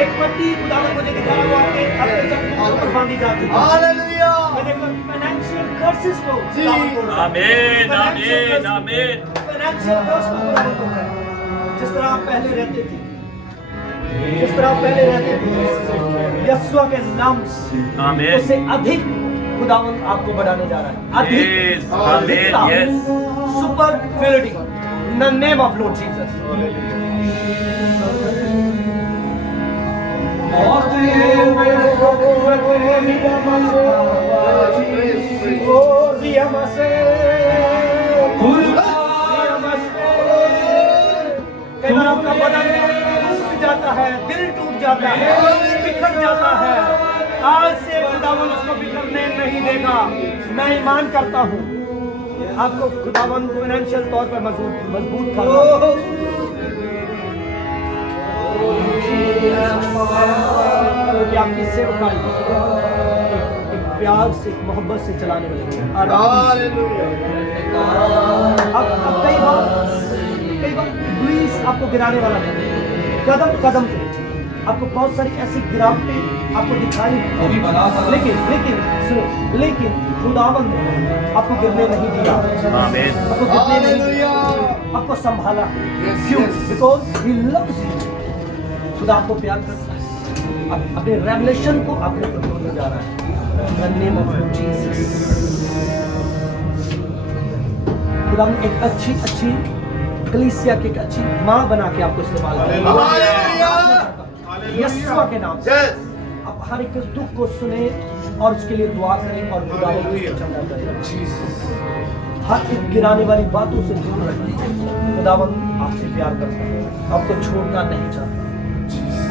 एक पट्टी खुदावंद मुझे दिखा रहा है, आपके जख्मों पर बांधी जाती है। हालेलुया। मैं देखो फाइनेंशियल कर्सेस को आमीन आमीन आमीन। फाइनेंशियल कर्स को खुदावंद को है। जिस तरह आप पहले रहते थे, जिस तरह आप पहले रहते थे, यीशु के नाम से आमीन। उससे अधिक खुदावंद आपको बढ़ाने जा रहा है। Yes, अधिक amen, yes. Super filling in the name of Lord Jesus. कई बार आपका बदन टूट जाता है, दिल टूट जाता है, बिखर जाता है। आज से खुदावंद उसको बिखरने नहीं देगा। मैं ईमान करता हूँ आपको खुदावंद फाइनेंशियल तौर पर मजबूत करेगा। क्योंकि आपकी सेवकाई एक प्यार से, एक मोहब्बत से चलाने वाले हैं। अब कई बार इब्लीस आपको गिराने वाला है, कदम कदम पे आपको बहुत सारी ऐसी गिरावटें आपको दिखाई, लेकिन खुदावंद ने आपको गिरने नहीं दिया। आमीन आपको गिरने नहीं दिया, आपको संभाला। क्यों? Because he loves you. खुदा आपको प्यार करता है। अपने रेवलेशन को आपने होने जा रहा है। इन द नेम ऑफ जीसस। खुदा ने एक अच्छी कलीसिया की एक अच्छी माँ बना के आपको इस्तेमाल किया यीशु के नाम से। आप हर एक दुख को सुने और उसके लिए दुआ करें और खुदा को चंगा करें। हर एक गिराने वाली बातों से दूर रखें। खुदावंद आपसे प्यार करता है, आपको छोड़ना नहीं चाहता।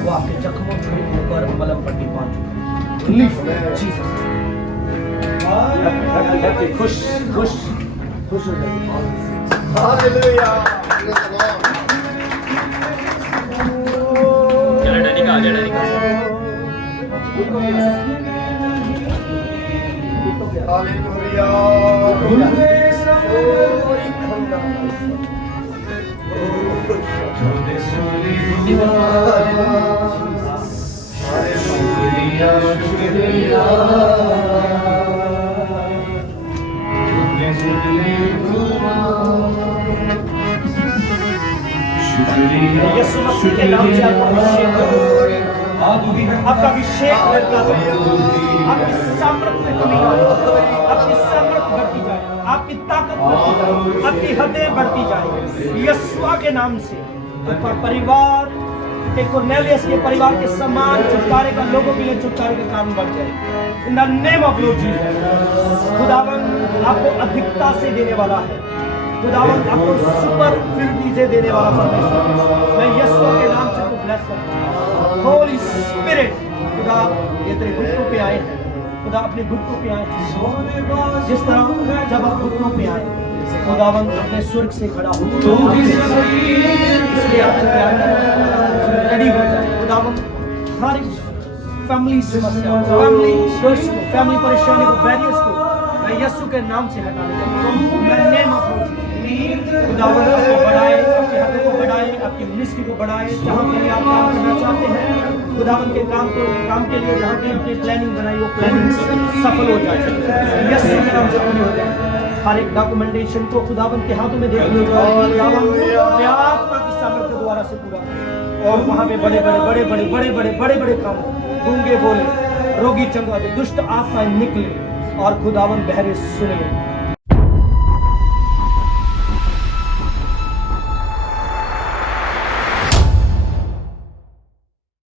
वो आपके जख्मों के ऊपर मलहम पट्टी बांध चुका है। Relief Jesus. हैप्पी खुश खुश खुश हो जाइए। हालेलुया हालेलुया यीशु मसीह के नाम से आपका अभिषेक करो। आपका अभिषेक करता है, आपकी सामर्थ में कमी आए, आपकी सामर्थ बढ़ती जाए, आपकी ताकत बढ़ती जाए, आपकी हदें बढ़ती जाए यीशु के नाम से। आपका परिवार के कुरनेलियस के परिवार के समान छुटकारे का, लोगों के लिए छुटकारे का कारण बन जाए। इन the name of Lord Jesus. खुदावन आपको अधिकता से देने वाला है, खुदावन आपको सुपर फिल्टीज़े देने वाला परमेश्वर। मैं यीशु के नाम से आपको ब्लेस करता हूं। होली स्पिरिट, खुदा ये तेरे घुटनों पे आए हैं, खुदा अपने घुटनों पे आए हैं। जिस तरह जब आप घुटनों पे आए, खुदावन अपने स्वर्ग से खड़ा हो, इसलिए आपसे प्यार रेडी हो जाए। खुदावन हर फैमिली समस्या, फैमिली परेशानी को, बैरियर्स को मैं यीशु के नाम से हटाने चाहता हूं। मैं नेम ऑफ खुदावन आपको बढ़ाए, आपके हाथों को बढ़ाए, आपकी मिनिस्ट्री को बढ़ाए। जहाँ पर आप काम करना चाहते हैं, खुदावन के काम के लिए जहाँ भी अपनी प्लानिंग बनाई, वो प्लानिंग सफल हो जाए, यीशु के नाम से पूरी हो जाए। हर एक डॉक्यूमेंटेशन को खुदावन के हाथों में देख लो, आत्मा की सामर्थ्य द्वारा से पूरा। और वहाँ पे बड़े काम, गूंगे बोले, रोगी चंगा दे, दुष्ट आत्माएं निकले और खुदावन बहरे सुने।